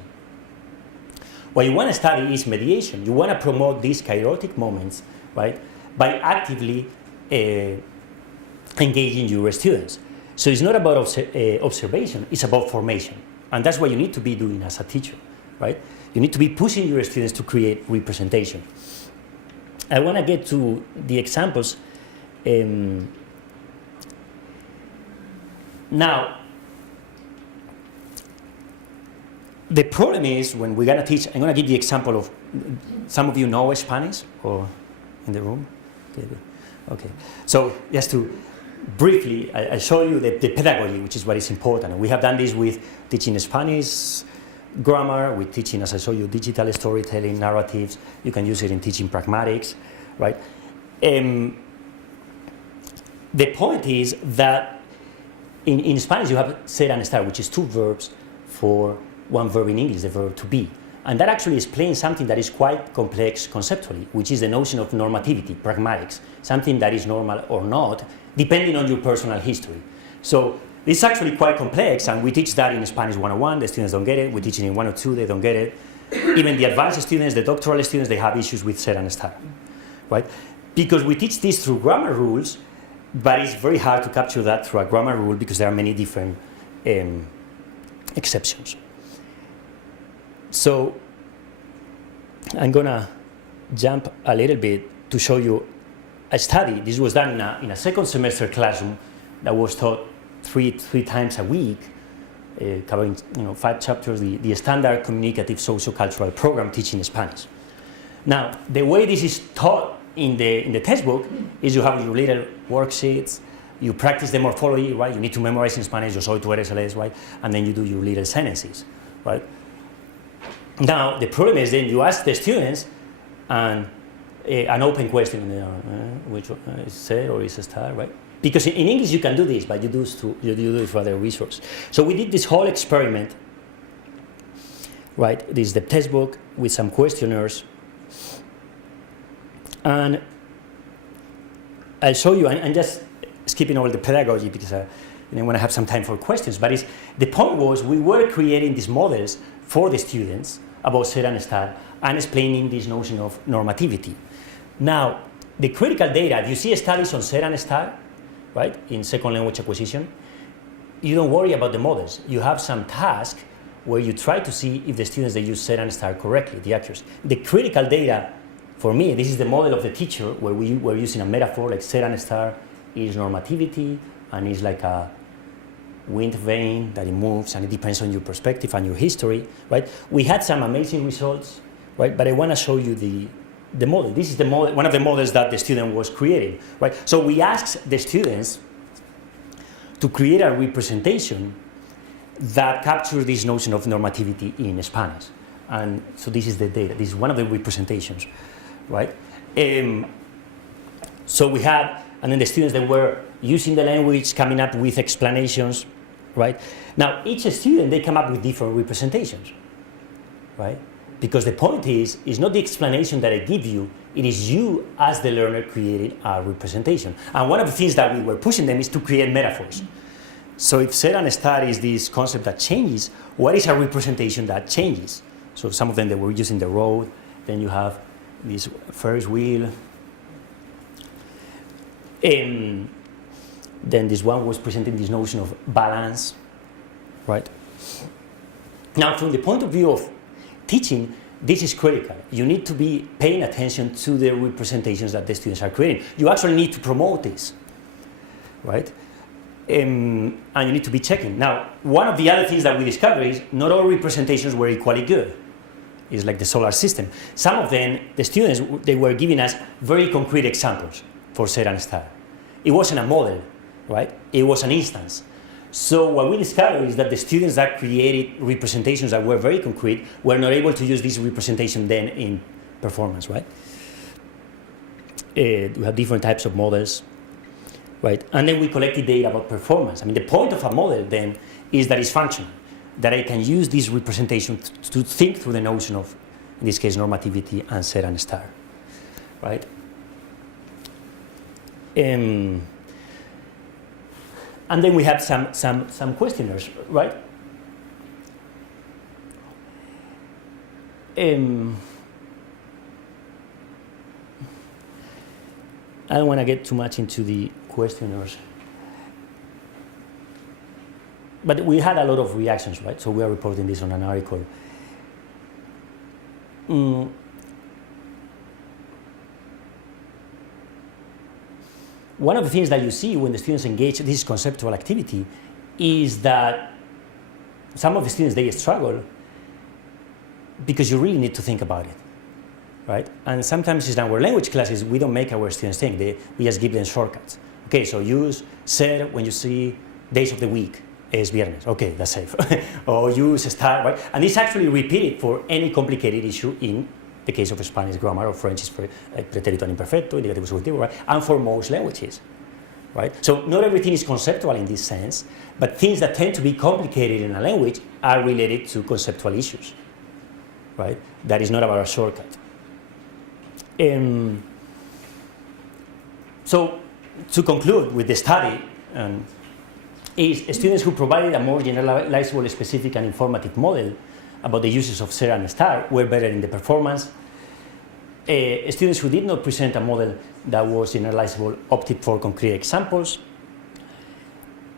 What you want to study is mediation. You want to promote these kairotic moments, right, by actively engaging your students. So it's not about observation, it's about formation. And that's what you need to be doing as a teacher, right? You need to be pushing your students to create representation. I want to get to the examples. Now, the problem is when we're going to teach, I'm going to give the example of, some of you know Spanish or in the room? Okay. So just to briefly, I show you the pedagogy, which is what is important. And we have done this with teaching Spanish grammar, with teaching, as I show you, digital storytelling, narratives. You can use it in teaching pragmatics, right? The point is that in Spanish you have ser and estar, which is 2 verbs for 1 verb in English, the verb to be. And that actually explains something that is quite complex conceptually, which is the notion of normativity, pragmatics, something that is normal or not, depending on your personal history. So it's actually quite complex, and we teach that in Spanish 101, the students don't get it. We teach it in 102, they don't get it. Even the advanced students, the doctoral students, they have issues with ser and estar, right? Because we teach this through grammar rules, but it's very hard to capture that through a grammar rule because there are many different exceptions. So I'm gonna jump a little bit to show you a study. This was done in a second semester classroom that was taught three times a week, covering 5 chapters, the standard communicative socio-cultural program teaching Spanish. Now, the way this is taught in the textbook is you have your little worksheets, you practice the morphology, right? You need to memorize in Spanish, yo soy, tú eres, él es, right? And then you do your little sentences, right? Now, the problem is then you ask the students an open question, which is ser or is estar, right? Because in English you can do this, but you do it for other resources. So we did this whole experiment right? This is the textbook with some questionnaires. And I'll show you, I'm just skipping over the pedagogy because I want to have some time for questions, but the point was we were creating these models for the students about ser and estar and explaining this notion of normativity. Now, the critical data, you see studies on ser and estar, right, in second language acquisition, you don't worry about the models. You have some task where you try to see if the students, they use ser and estar correctly, the accuracy. The critical data, for me, this is the model of the teacher where we were using a metaphor like ser and estar is normativity and is like a wind vane that it moves and it depends on your perspective and your history, right? We had some amazing results, right? But I want to show you the model. This is the model, one of the models that the student was creating, right? So we asked the students to create a representation that captures this notion of normativity in Spanish. And so this is the data. This is one of the representations, right? So we had, and then the students, they were using the language, coming up with explanations, right? Now, each student, they come up with different representations, right? Because the point is not the explanation that I give you, it is you as the learner creating a representation. And one of the things that we were pushing them is to create metaphors. So if ser and estar is this concept that changes, what is a representation that changes? So some of them, they were using the road, then you have this Ferris wheel. Then this one was presenting this notion of balance, right? Now, from the point of view of teaching, this is critical. You need to be paying attention to the representations that the students are creating. You actually need to promote this, right? And you need to be checking. Now, one of the other things that we discovered is not all representations were equally good. It's like the solar system. Some of them, the students, they were giving us very concrete examples for ser and estar. It wasn't a model, right? It was an instance. So what we discovered is that the students that created representations that were very concrete were not able to use this representation then in performance, right? We have different types of models, right? And then we collected data about performance. I mean, the point of a model then is that it's functional, that I can use this representation to think through the notion of, in this case, normativity and ser and estar, right? And then we have some questionnaires, right? I don't want to get too much into the questionnaires. But we had a lot of reactions, right? So we are reporting this on an article. One of the things that you see when the students engage this conceptual activity is that some of the students, they struggle because you really need to think about it, right? And sometimes in our language classes, we don't make our students think. We just give them shortcuts. Okay, so use ser when you see days of the week. Es viernes. Okay, that's safe. Or use estar, right? And it's actually repeated for any complicated issue in the case of Spanish grammar or French is for pretérito and imperfecto, indicativo subjuntivo, right? And for most languages, right? So not everything is conceptual in this sense, but things that tend to be complicated in a language are related to conceptual issues, right? That is not about a shortcut. So to conclude with the study, is students who provided a more generalizable, specific and informative model about the uses of ser and estar were better in the performance. Students who did not present a model that was generalizable opted for concrete examples.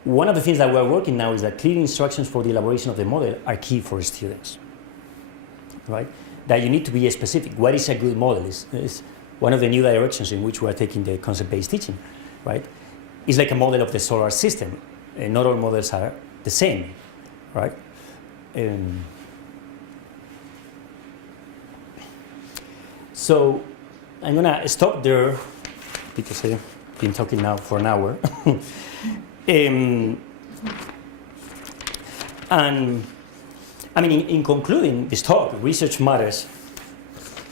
One of the things that we are working now is that clear instructions for the elaboration of the model are key for students, right? That you need to be specific. What is a good model? Is one of the new directions in which we are taking the concept-based teaching, right? It's like a model of the solar system. Not all models are the same, right? So I'm gonna stop there because I've been talking now for an hour. And I mean, in concluding this talk, research matters,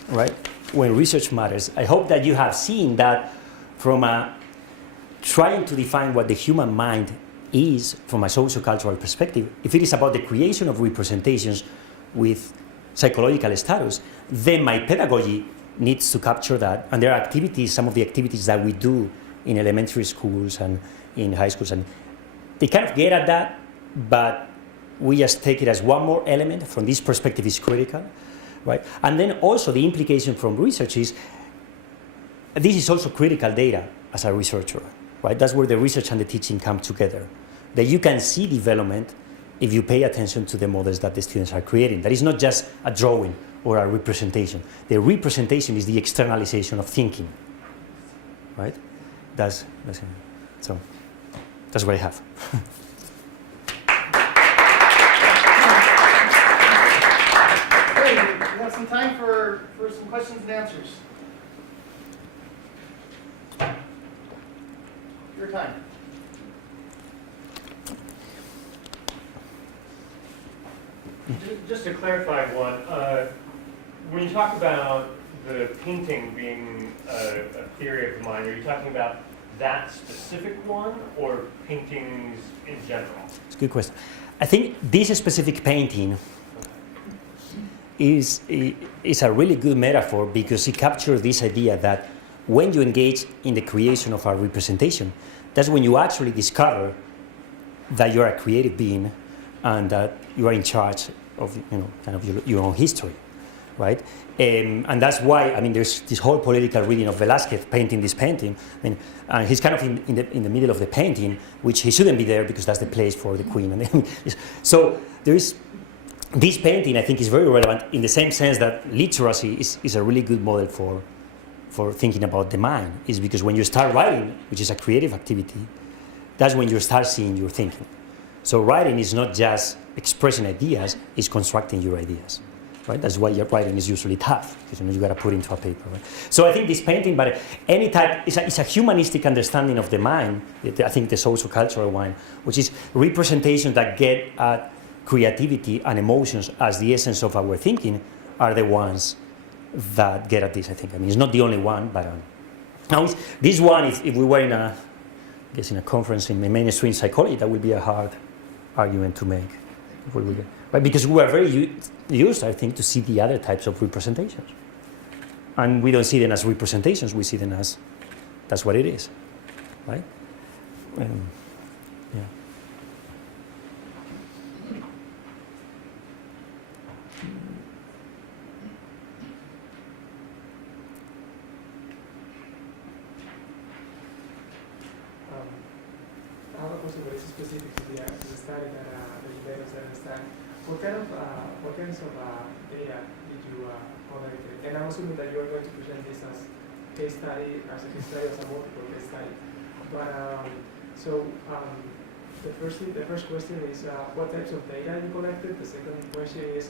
right? When research matters, I hope that you have seen that from trying to define what the human mind is from a socio-cultural perspective, if it is about the creation of representations with psychological status, then my pedagogy needs to capture that. And there are activities, some of the activities that we do in elementary schools and in high schools, and they kind of get at that, but we just take it as one more element. From this perspective is critical, right? And then also the implication from research is, this is also critical data as a researcher, right? That's where the research and the teaching come together. That you can see development if you pay attention to the models that the students are creating. That is not just a drawing or a representation. The representation is the externalization of thinking, right? That's what I have. Okay, we have some time for some questions and answers. Your time. Just to clarify one, when you talk about the painting being a theory of the mind, are you talking about that specific one or paintings in general? It's a good question. I think this specific painting is a really good metaphor because it captures this idea that when you engage in the creation of a representation, that's when you actually discover that you're a creative being and that you are in charge of kind of your own history, right? And that's why, I mean, there's this whole political reading of Velázquez painting this painting. I mean, he's kind of in the middle of the painting, which he shouldn't be there because that's the place for the queen. And so there is this painting. I think is very relevant in the same sense that literacy is a really good model for thinking about the mind. Is because when you start writing, which is a creative activity, that's when you start seeing your thinking. So writing is not just expressing ideas; it's constructing your ideas. Right? That's why your writing is usually tough, because you got to put it into a paper. Right? So I think this painting, but any type, it's a humanistic understanding of the mind. I think the socio-cultural one, which is representation that get at creativity and emotions as the essence of our thinking, are the ones that get at this. I think. I mean, it's not the only one, but now this one, if we were in a conference in mainstream psychology, that would be a hard argument to make. Right? Because we are very used, I think, to see the other types of representations. And we don't see them as representations, we see them as, that's what it is. Right? Yeah. I have a question that is specific to the study that you made of understand. What kinds of data did you collect? And I'm assuming that you are going to present this as a case study, as a multiple case study. But the first question is what types of data you collected. The second question is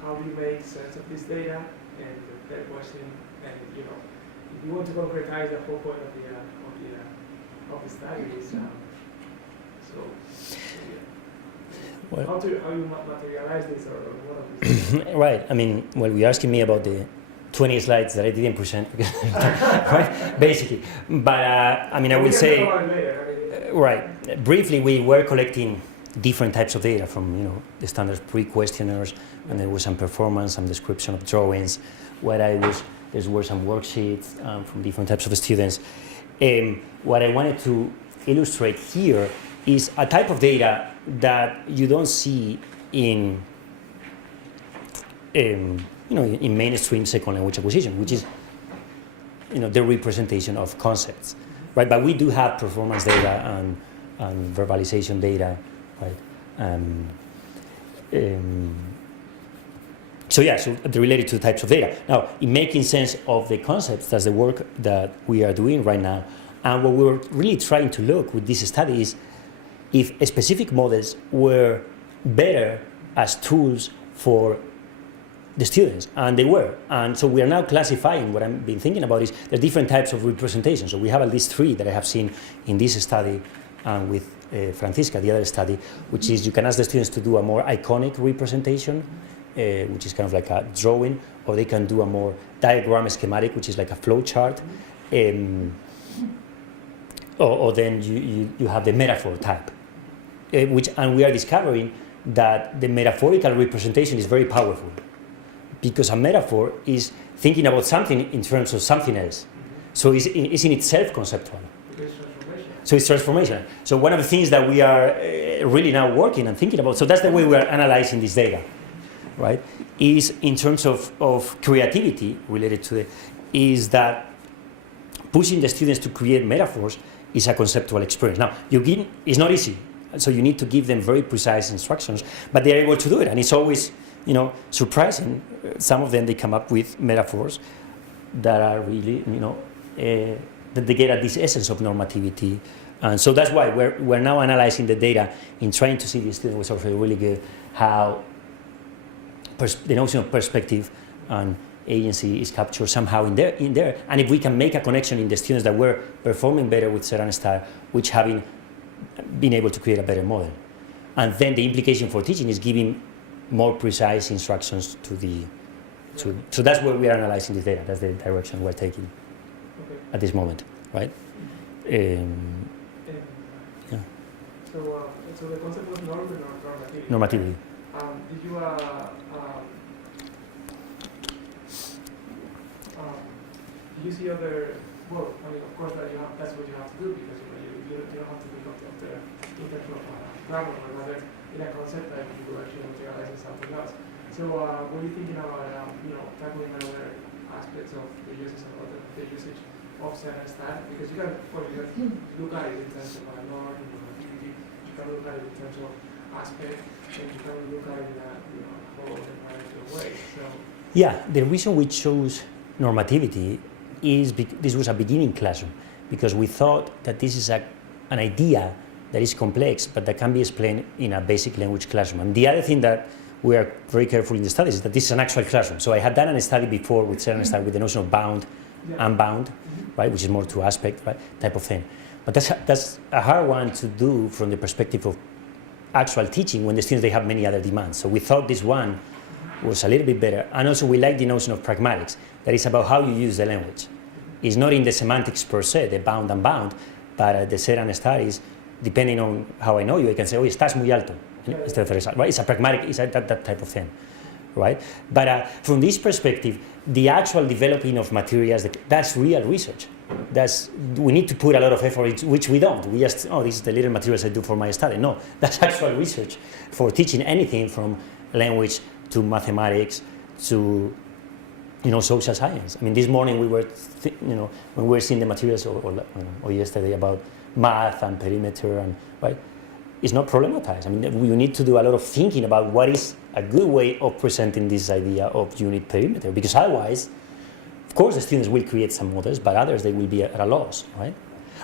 how do you make sense of this data? And the third question, and if you want to concretize the whole point of the study is. Well, how you materialize this or what of these? Right. I mean, well, you're asking me about the 20 slides that I didn't present, right? Basically. But I mean, I would say, right. Briefly, we were collecting different types of data from the standard pre-questionnaires, and there was some performance, some description of drawings. There were some worksheets from different types of students. What I wanted to illustrate here is a type of data that you don't see in mainstream second language acquisition, which is the representation of concepts, right? But we do have performance data and verbalization data, right? So they're related to types of data. Now, in making sense of the concepts, that's the work that we are doing right now. And what we're really trying to look with this study is if specific models were better as tools for the students, and they were. And so we are now classifying, what I've been thinking about is the different types of representation. So we have at least 3 that I have seen in this study and with Francisca, the other study, which is you can ask the students to do a more iconic representation, which is kind of like a drawing, or they can do a more diagram schematic, which is like a flow chart. Or then you have the metaphor type, and we are discovering that the metaphorical representation is very powerful because a metaphor is thinking about something in terms of something else. So it's in itself conceptual. So it's transformation. So one of the things that we are really now working and thinking about, so that's the way we are analyzing this data, right? Is in terms of creativity related to it, is that pushing the students to create metaphors is a conceptual experience. Now, it's not easy. So you need to give them very precise instructions, but they're able to do it. And it's always, surprising. Some of them, they come up with metaphors that are really, that they get at this essence of normativity. And so that's why we're now analyzing the data in trying to see the student was also really good, how the notion of perspective and agency is captured somehow in there. And if we can make a connection in the students that were performing better with Set and Start, which having been able to create a better model. And then the implication for teaching is giving more precise instructions so that's where we are analyzing this data. That's the direction we're taking at this moment, right? Yeah. So the concept was normativity. Normativity. Did you do you see other? Well, I mean, of course, that's what you have to do because you don't have to think of the intellectual problem, but rather in a concept that you actually materialize something else. So, were you thinking about tackling other aspects of the usage of Set and Start? Because you can look at it in terms of norm, normativity. You can look at it in terms of aspect, and you can look at it in a whole variety of ways. So. Yeah, the reason we chose normativity is this was a beginning classroom, because we thought that this is an idea that is complex, but that can be explained in a basic language classroom. And the other thing that we are very careful in the studies is that this is an actual classroom. So I had done a study before with Set and Start with the notion of bound, unbound, right, which is more to aspect, right, type of thing. But that's a hard one to do from the perspective of actual teaching when the students, they have many other demands. So we thought this one was a little bit better. And also we like the notion of pragmatics, that is about how you use the language. It's not in the semantics per se, the bound and bound, but the Set and Start is, depending on how I know you, I can say, oh, estás muy alto. Right? It's a pragmatic, it's that type of thing, right? But from this perspective, the actual developing of materials, that's real research. We need to put a lot of effort into, which we don't. We just, this is the little materials I do for my study. No, that's actual research for teaching anything from language to mathematics to, social science. I mean, this morning we were, when we were seeing the materials or yesterday about math and perimeter and, right? It's not problematized. I mean, we need to do a lot of thinking about what is a good way of presenting this idea of unit perimeter, because otherwise, of course, the students will create some models, but others, they will be at a loss, right?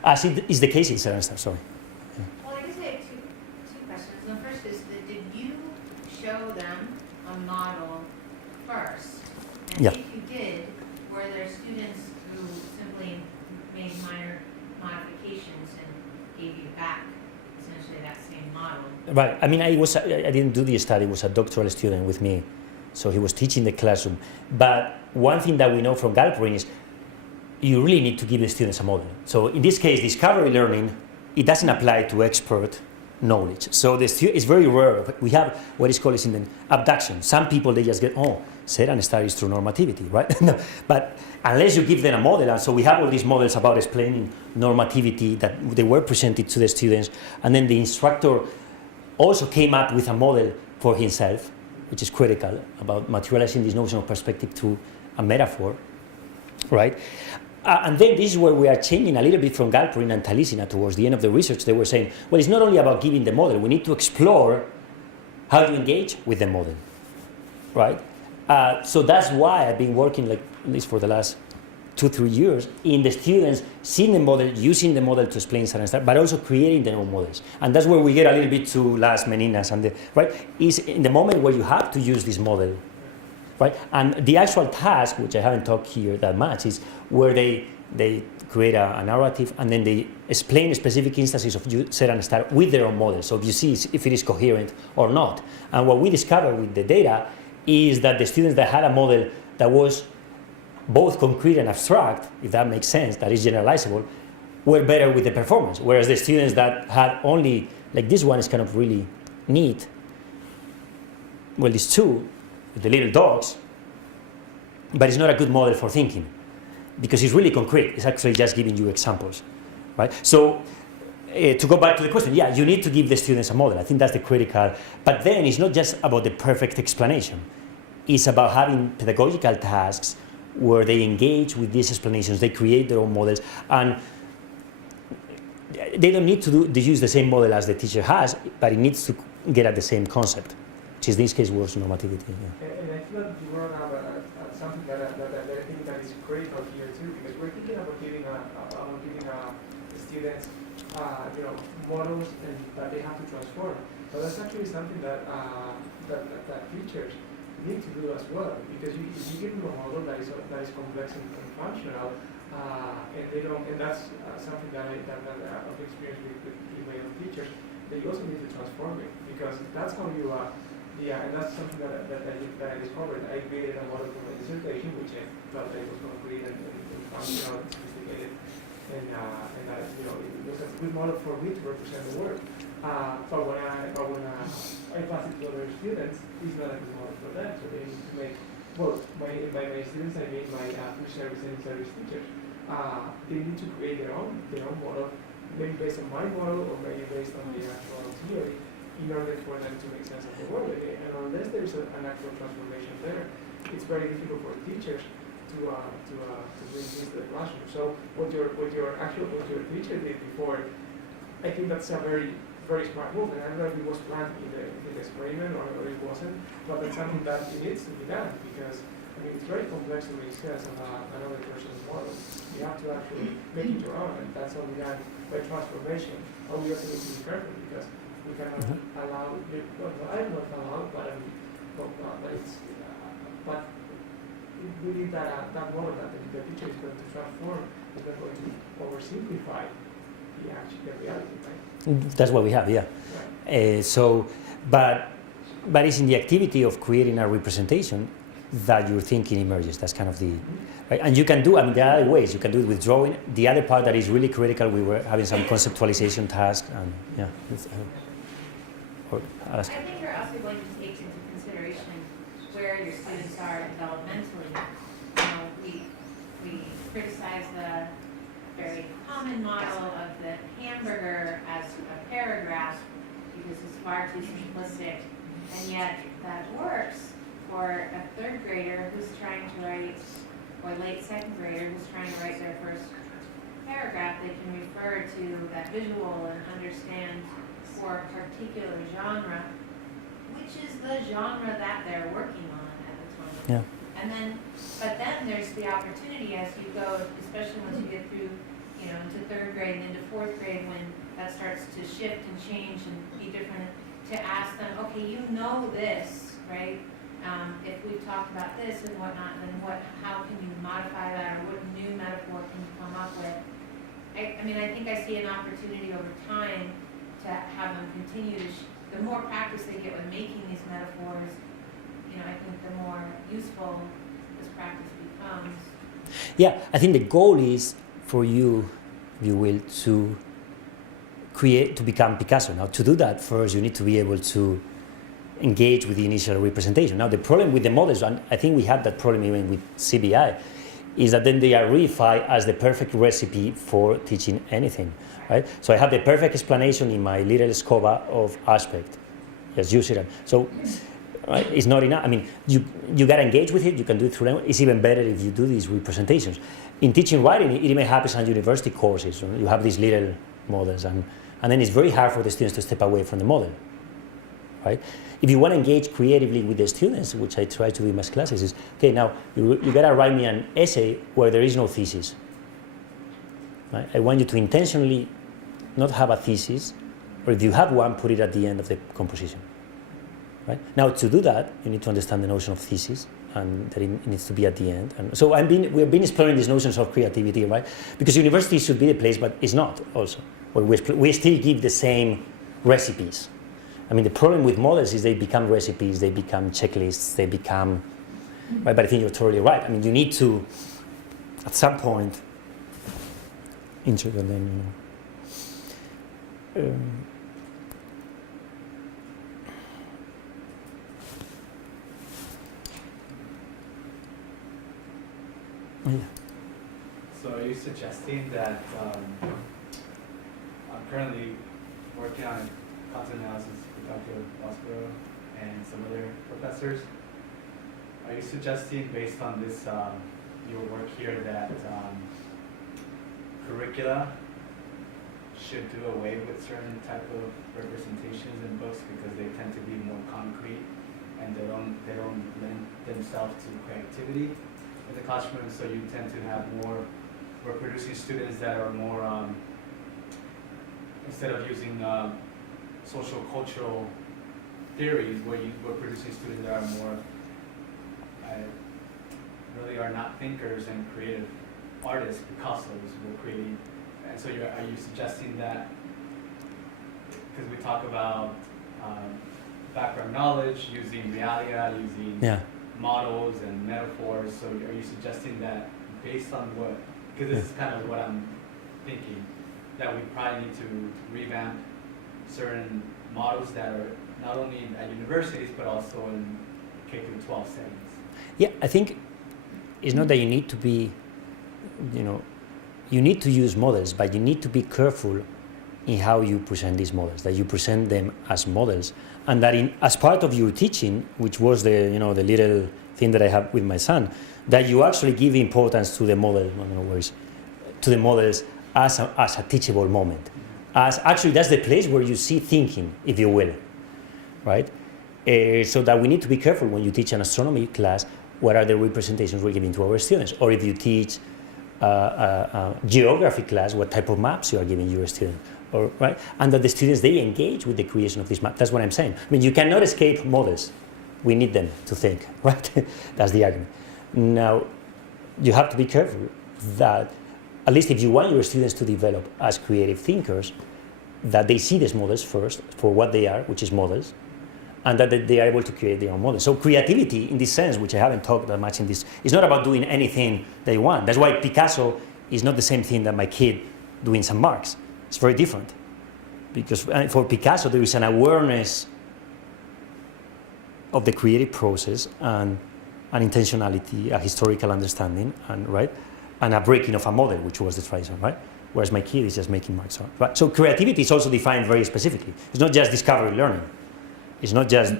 As it is the case in Set and Start, sorry. Yeah. Well, I guess I have two questions. The first is that did you show them a model first? And yeah. If you did, were there students who simply made minor modifications and gave you back essentially that same model? Right. I mean, I didn't do the study. It was a doctoral student with me, so he was teaching the classroom. But one thing that we know from Galperin is you really need to give the students a model. So in this case, discovery learning, it doesn't apply to expert knowledge. So it's very rare. We have what is called abduction. Some people, they just get, Set and Start is through normativity, right? No, but unless you give them a model, and so we have all these models about explaining normativity that they were presented to the students, and then the instructor also came up with a model for himself, which is critical, about materializing this notion of perspective to a metaphor, right? And then this is where we are changing a little bit from Galperin and Talisina towards the end of the research. They were saying, well, it's not only about giving the model, we need to explore how to engage with the model, right? So that's why I've been working, like, at least for the last 2-3 years, in the students seeing the model, using the model to explain Set and Start, but also creating their own models. And that's where we get a little bit to Las Meninas, and right? Is in the moment where you have to use this model, right? And the actual task, which I haven't talked here that much, is where they create a narrative and then they explain specific instances of Set and Start with their own model. So you see if it is coherent or not. And what we discovered with the data is that the students that had a model that was both concrete and abstract, if that makes sense, that is generalizable, were better with the performance. Whereas the students that had only, like this one is kind of really neat, well, these two, the little dogs, but it's not a good model for thinking because it's really concrete. It's actually just giving you examples, right? So to go back to the question, yeah, you need to give the students a model. I think that's the critical. But then it's not just about the perfect explanation. It's about having pedagogical tasks where they engage with these explanations, they create their own models, and they don't need to use the same model as the teacher has, but it needs to get at the same concept, which in this case was normativity. Yeah. And I feel that you brought up something that I think that is critical here too, because we're thinking about giving students, models and that they have to transform. But that's actually something that teachers need to do as well, because if you give them a model that is complex and functional, and they don't, and that's something that I've experienced with my own teachers. They also need to transform it, because that's how you and that's something that I discovered. I created a model for my dissertation, which I felt that it was concrete and functional and sophisticated, and that it was a good model for me to represent the work. But when I pass it to other students, it's not a good model for them. So they need to make, well, by my students I mean my free service and service teachers. They need to create their own model, maybe based on my model or maybe based on the actual theory, in order for them to make sense of the world. And unless there's an actual transformation there, it's very difficult for teachers to bring things to the classroom. So what your teacher did before, I think that's a very, very smart move. And I don't know if it was planned in the experiment or it wasn't, but that's something that it needs to be done, because it's very complex to make sense of another person's model. You have to actually make it your own, and that's how we done by transformation. But we also need to be careful, because we cannot allow, I don't know if allow, but but we need that model that the teacher is going to transform, is not going to oversimplify the reality, right? That's what we have, yeah. Right. But it's in the activity of creating a representation that your thinking emerges. That's kind of the, right? And you can do, there are other ways. You can do it with drawing. The other part that is really critical, we were having some conceptualization tasks, and yeah. I think you're also going to take into consideration where your students are developmentally. We criticize the very common model of the hamburger as a paragraph because it's far too simplistic, and yet that works for a third grader who's trying to write, or late second grader who's trying to write their first paragraph. They can refer to that visual and understand for a particular genre, which is the genre that they're working on at the time. Yeah. But then there's the opportunity as you go, especially once you get through, into third grade and into fourth grade, when that starts to shift and change and be different, to ask them, okay, this, right? If we've talked about this and whatnot, then how can you modify that, or what new metaphor can you come up with? I think I see an opportunity over time to have them continue to, the more practice they get with making these metaphors, I think the more useful this practice becomes. Yeah, I think the goal is for you, if you will, to become Picasso. Now, to do that, first you need to be able to engage with the initial representation. Now, the problem with the models, and I think we had that problem even with CBI, is that then they are reified as the perfect recipe for teaching anything, right? So I have the perfect explanation in my little scoba of aspect. Just use it. So, right, it's not enough. You got to engage with it. You can do it through language. It's even better if you do these representations. In teaching writing, it even happens on university courses. You have these little models, and then it's very hard for the students to step away from the model, right? If you want to engage creatively with the students, which I try to do in my classes, is, okay, now you got to write me an essay where there is no thesis. Right? I want you to intentionally not have a thesis, or if you have one, put it at the end of the composition. Right? Now, to do that, you need to understand the notion of thesis, and that it needs to be at the end. And so we've been exploring these notions of creativity, right? Because university should be the place, but it's not also. Where we still give the same recipes. The problem with models is they become recipes, they become checklists, they become, right? But I think you're totally right. You need to, at some point, integrate them, suggesting that I'm currently working on content analysis with Dr. Osborough and some other professors. Are you suggesting, based on this your work here, that curricula should do away with certain type of representations in books because they tend to be more concrete and they don't lend themselves to creativity in the classroom, so you tend to have more, we're producing students that are more, instead of using social cultural theories, we're producing students that are more, really are not thinkers and creative artists, Picassos, we're creating. And so are you suggesting that, because we talk about background knowledge, using realia, using models and metaphors, so are you suggesting that based on what, because this is kind of what I'm thinking, that we probably need to revamp certain models that are not only at universities but also in K-12 settings? Yeah, I think it's not that you need to be, you need to use models, but you need to be careful in how you present these models, that you present them as models, and that as part of your teaching, which was the little thing that I have with my son, that you actually give importance to the model, to the models as a teachable moment. As actually that's the place where you see thinking, if you will, right? So that we need to be careful when you teach an astronomy class, what are the representations we're giving to our students, or if you teach a geography class, what type of maps you are giving your student, or right, and that the students they engage with the creation of this map. That's what I'm saying. I mean, you cannot escape models. We need them to think, right? That's the argument. Now, you have to be careful that, at least if you want your students to develop as creative thinkers, that they see these models first for what they are, which is models, and that they are able to create their own models. So creativity, in this sense, which I haven't talked that much in this, is not about doing anything they want. That's why Picasso is not the same thing that my kid doing some marks. It's very different. Because for Picasso, there is an awareness of the creative process and an intentionality, a historical understanding, and a breaking of a model, which was the tradition, right? Whereas my kid is just making marks. Right? So creativity is also defined very specifically. It's not just discovery learning. It's not just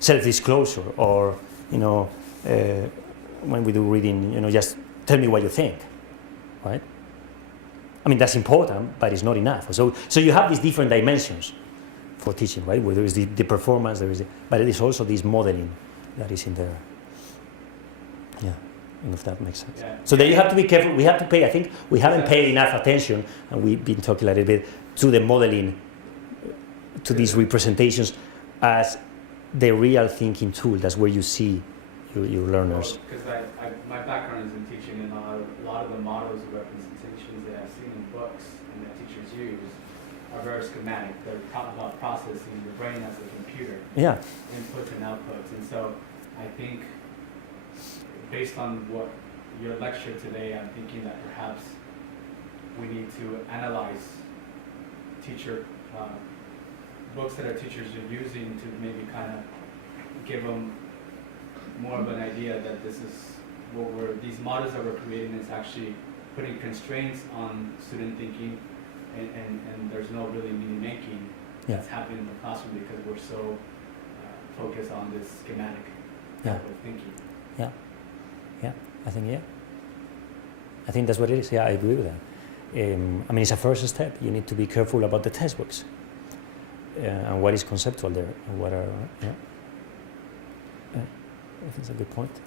self-disclosure or when we do reading, just tell me what you think, right? I mean, that's important, but it's not enough. So you have these different dimensions for teaching, right? Where there is the performance, but it is also this modeling that is in there. Yeah, and if that makes sense. Yeah. So then you have to be careful. We have to pay. I think we haven't paid enough attention, and we've been talking a little bit to the modeling, to these representations as the real thinking tool. That's where you see your learners. Because my background is in teaching, and a lot of the models of representations that I've seen in books and that teachers use are very schematic. They're talking about processing your brain as a computer. Yeah. Inputs and outputs. And so I think based on what your lecture today, I'm thinking that perhaps we need to analyze teacher books that our teachers are using to maybe kind of give them more of an idea that this is what these models that we're creating is actually putting constraints on student thinking, and there's no really meaning making that's happening in the classroom because we're so focused on this schematic type of thinking. I think that's what it is. Yeah, I agree with that. I mean, it's a first step. You need to be careful about the textbooks and what is conceptual there, and what are. I think it's a good point.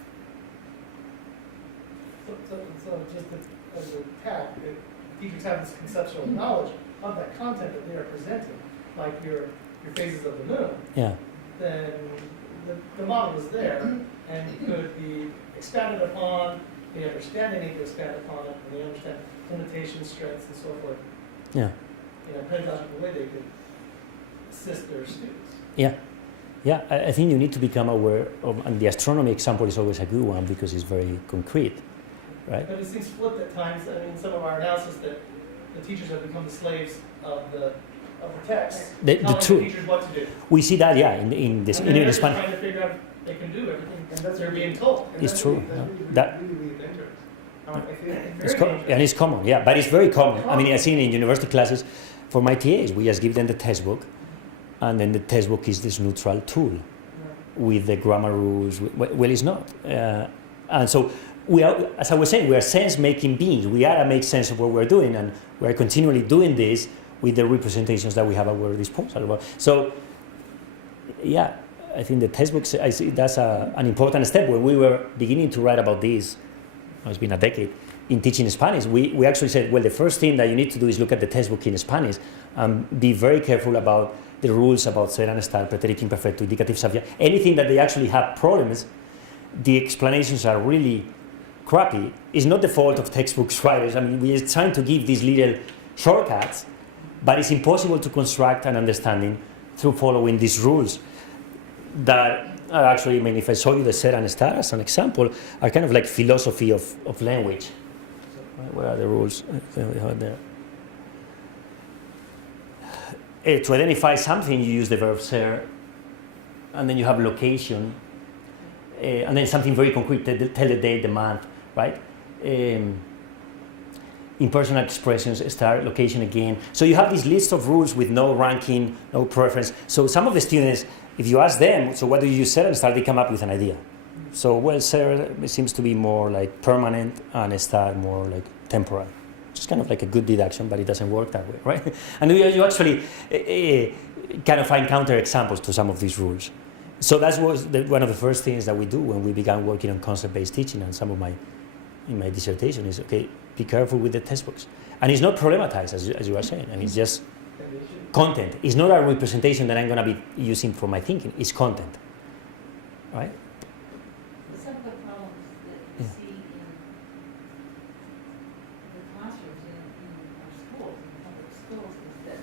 So just as a tag, teachers have this conceptual knowledge of that content that they are presenting, like your phases of the moon. Yeah. Then the model is there and could be expanded upon. They understand they need to expand upon it, and they understand limitations, strengths, and so forth. Yeah. In a pedagogical way, they could assist their students. Yeah. Yeah, I think you need to become aware of, and the astronomy example is always a good one because it's very concrete, right? But it seems flipped at times. I mean, some of our analysis that the teachers have become the slaves of the text, telling the teachers what to do. We see that, in this, and they're just Spanish. trying to figure out if they can do everything, and that's what they're being told. It's true. That's really dangerous. I think it's It's very dangerous. and it's common, yeah, but it's very common. I mean, I've seen in university classes for my TAs, we just give them the textbook, and then the textbook is this neutral tool with the grammar rules. Well, it's not. And so we are, as I was saying, we are sense-making beings. We gotta make sense of what we're doing, and we're continually doing this with the representations that we have at our disposal. So, yeah, I think the textbooks, I see that's an important step. When we were beginning to write about this, it's been a decade, in teaching Spanish, we actually said, well, the first thing that you need to do is look at the textbook in Spanish and be very careful about the rules about ser and estar, preteritum imperfecto, indicative subject. Anything that they actually have problems, the explanations are really crappy. It's not the fault of textbooks writers. I mean, we are trying to give these little shortcuts, but it's impossible to construct an understanding through following these rules that are actually, I mean, if I show you the ser and estar as an example, are kind of like philosophy of language. Where are the rules? There. To identify something, you use the verb ser, and then you have location, and then something very concrete, tell the date, the month, right? Impersonal expressions, start, location again. So you have this list of rules with no ranking, no preference. So some of the students, if you ask them, so what do you use ser and start, they come up with an idea. So, well, ser seems to be more like permanent and start more like temporal. Just kind of like a good deduction, but it doesn't work that way, right? And you actually kind of find counter examples to some of these rules. So that was one of the first things that we do when we began working on concept-based teaching, and some of in my dissertation is, okay, be careful with the textbooks. And it's not problematized, as you are saying, and it's just content. It's not a representation that I'm going to be using for my thinking, it's content, right? Some of the problems that you see in the classrooms in our schools, in public schools, is that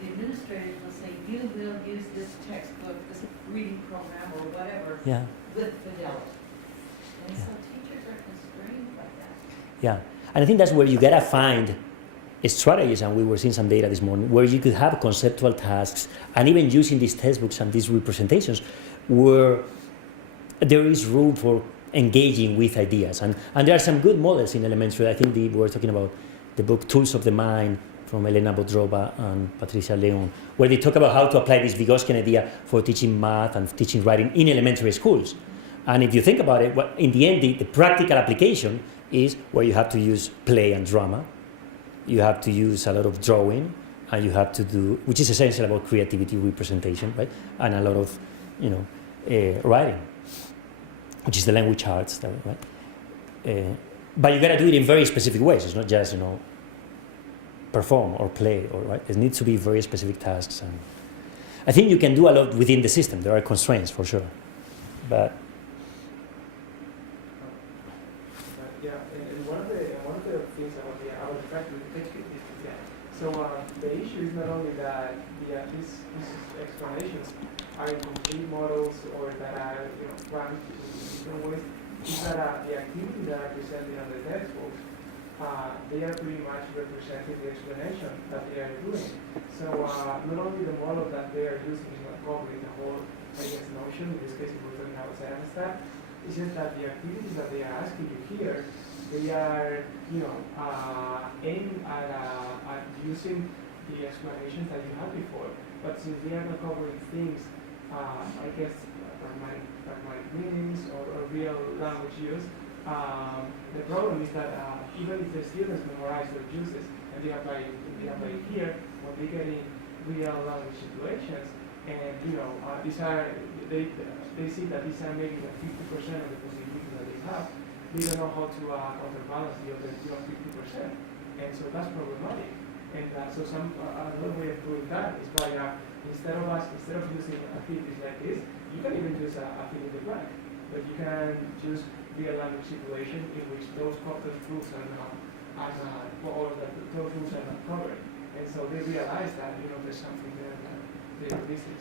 the administrators will say, you will use this textbook, this reading program, or whatever, Yeah. with fidelity. And so teachers are constrained by that. Yeah, and I think that's where you gotta find strategies, and we were seeing some data this morning, where you could have conceptual tasks, and even using these textbooks and these representations, where there is room for engaging with ideas. And there are some good models in elementary. I think we were talking about the book Tools of the Mind from Elena Bodrova and Patricia Leon, where they talk about how to apply this Vygotskian idea for teaching math and teaching writing in elementary schools. And if you think about it, in the end, the practical application is where you have to use play and drama, you have to use a lot of drawing, and you have to do, which is essential about creativity, representation, right? And a lot of, writing, which is the language arts, right? But you got to do it in very specific ways. It's not just, perform or play, or right? There needs to be very specific tasks. And I think you can do a lot within the system. There are constraints for sure, but. Yeah, and one of the things about the fact with the textbook is so the issue is not only that these explanations are incomplete models or that are ranked in different ways. Is that the activities that are presented on the textbooks, they are pretty much representing the explanation that they are doing. So not only the model that they are using is not covering the whole, notion. In this case, we're talking about science stuff. It's just that the activities that they are asking you here, they are, aimed at using the explanations that you had before. But since they are not covering things, I guess, pragmatic meanings or real language use, the problem is that even if the students memorize their uses and they apply it here, when they get in real language situations, and these are they see that these are maybe like 50% of the possibilities that they have. They don't know how to counterbalance the other 50%, and so that's problematic. And so another way of doing that is by instead of using activities like this, you can even use a fill in the blank, but you can just be a language situation in which those content rules are not, or that those rules are not covered, and so they realize that there's something there that they listen.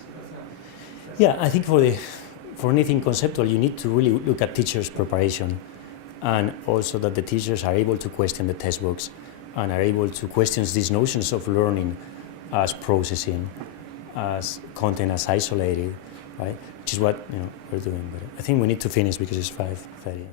Yeah, I think for anything conceptual, you need to really look at teachers' preparation, and also that the teachers are able to question the textbooks and are able to question these notions of learning as processing, as content as isolated, right? Which is what we're doing. But I think we need to finish because it's 5:30.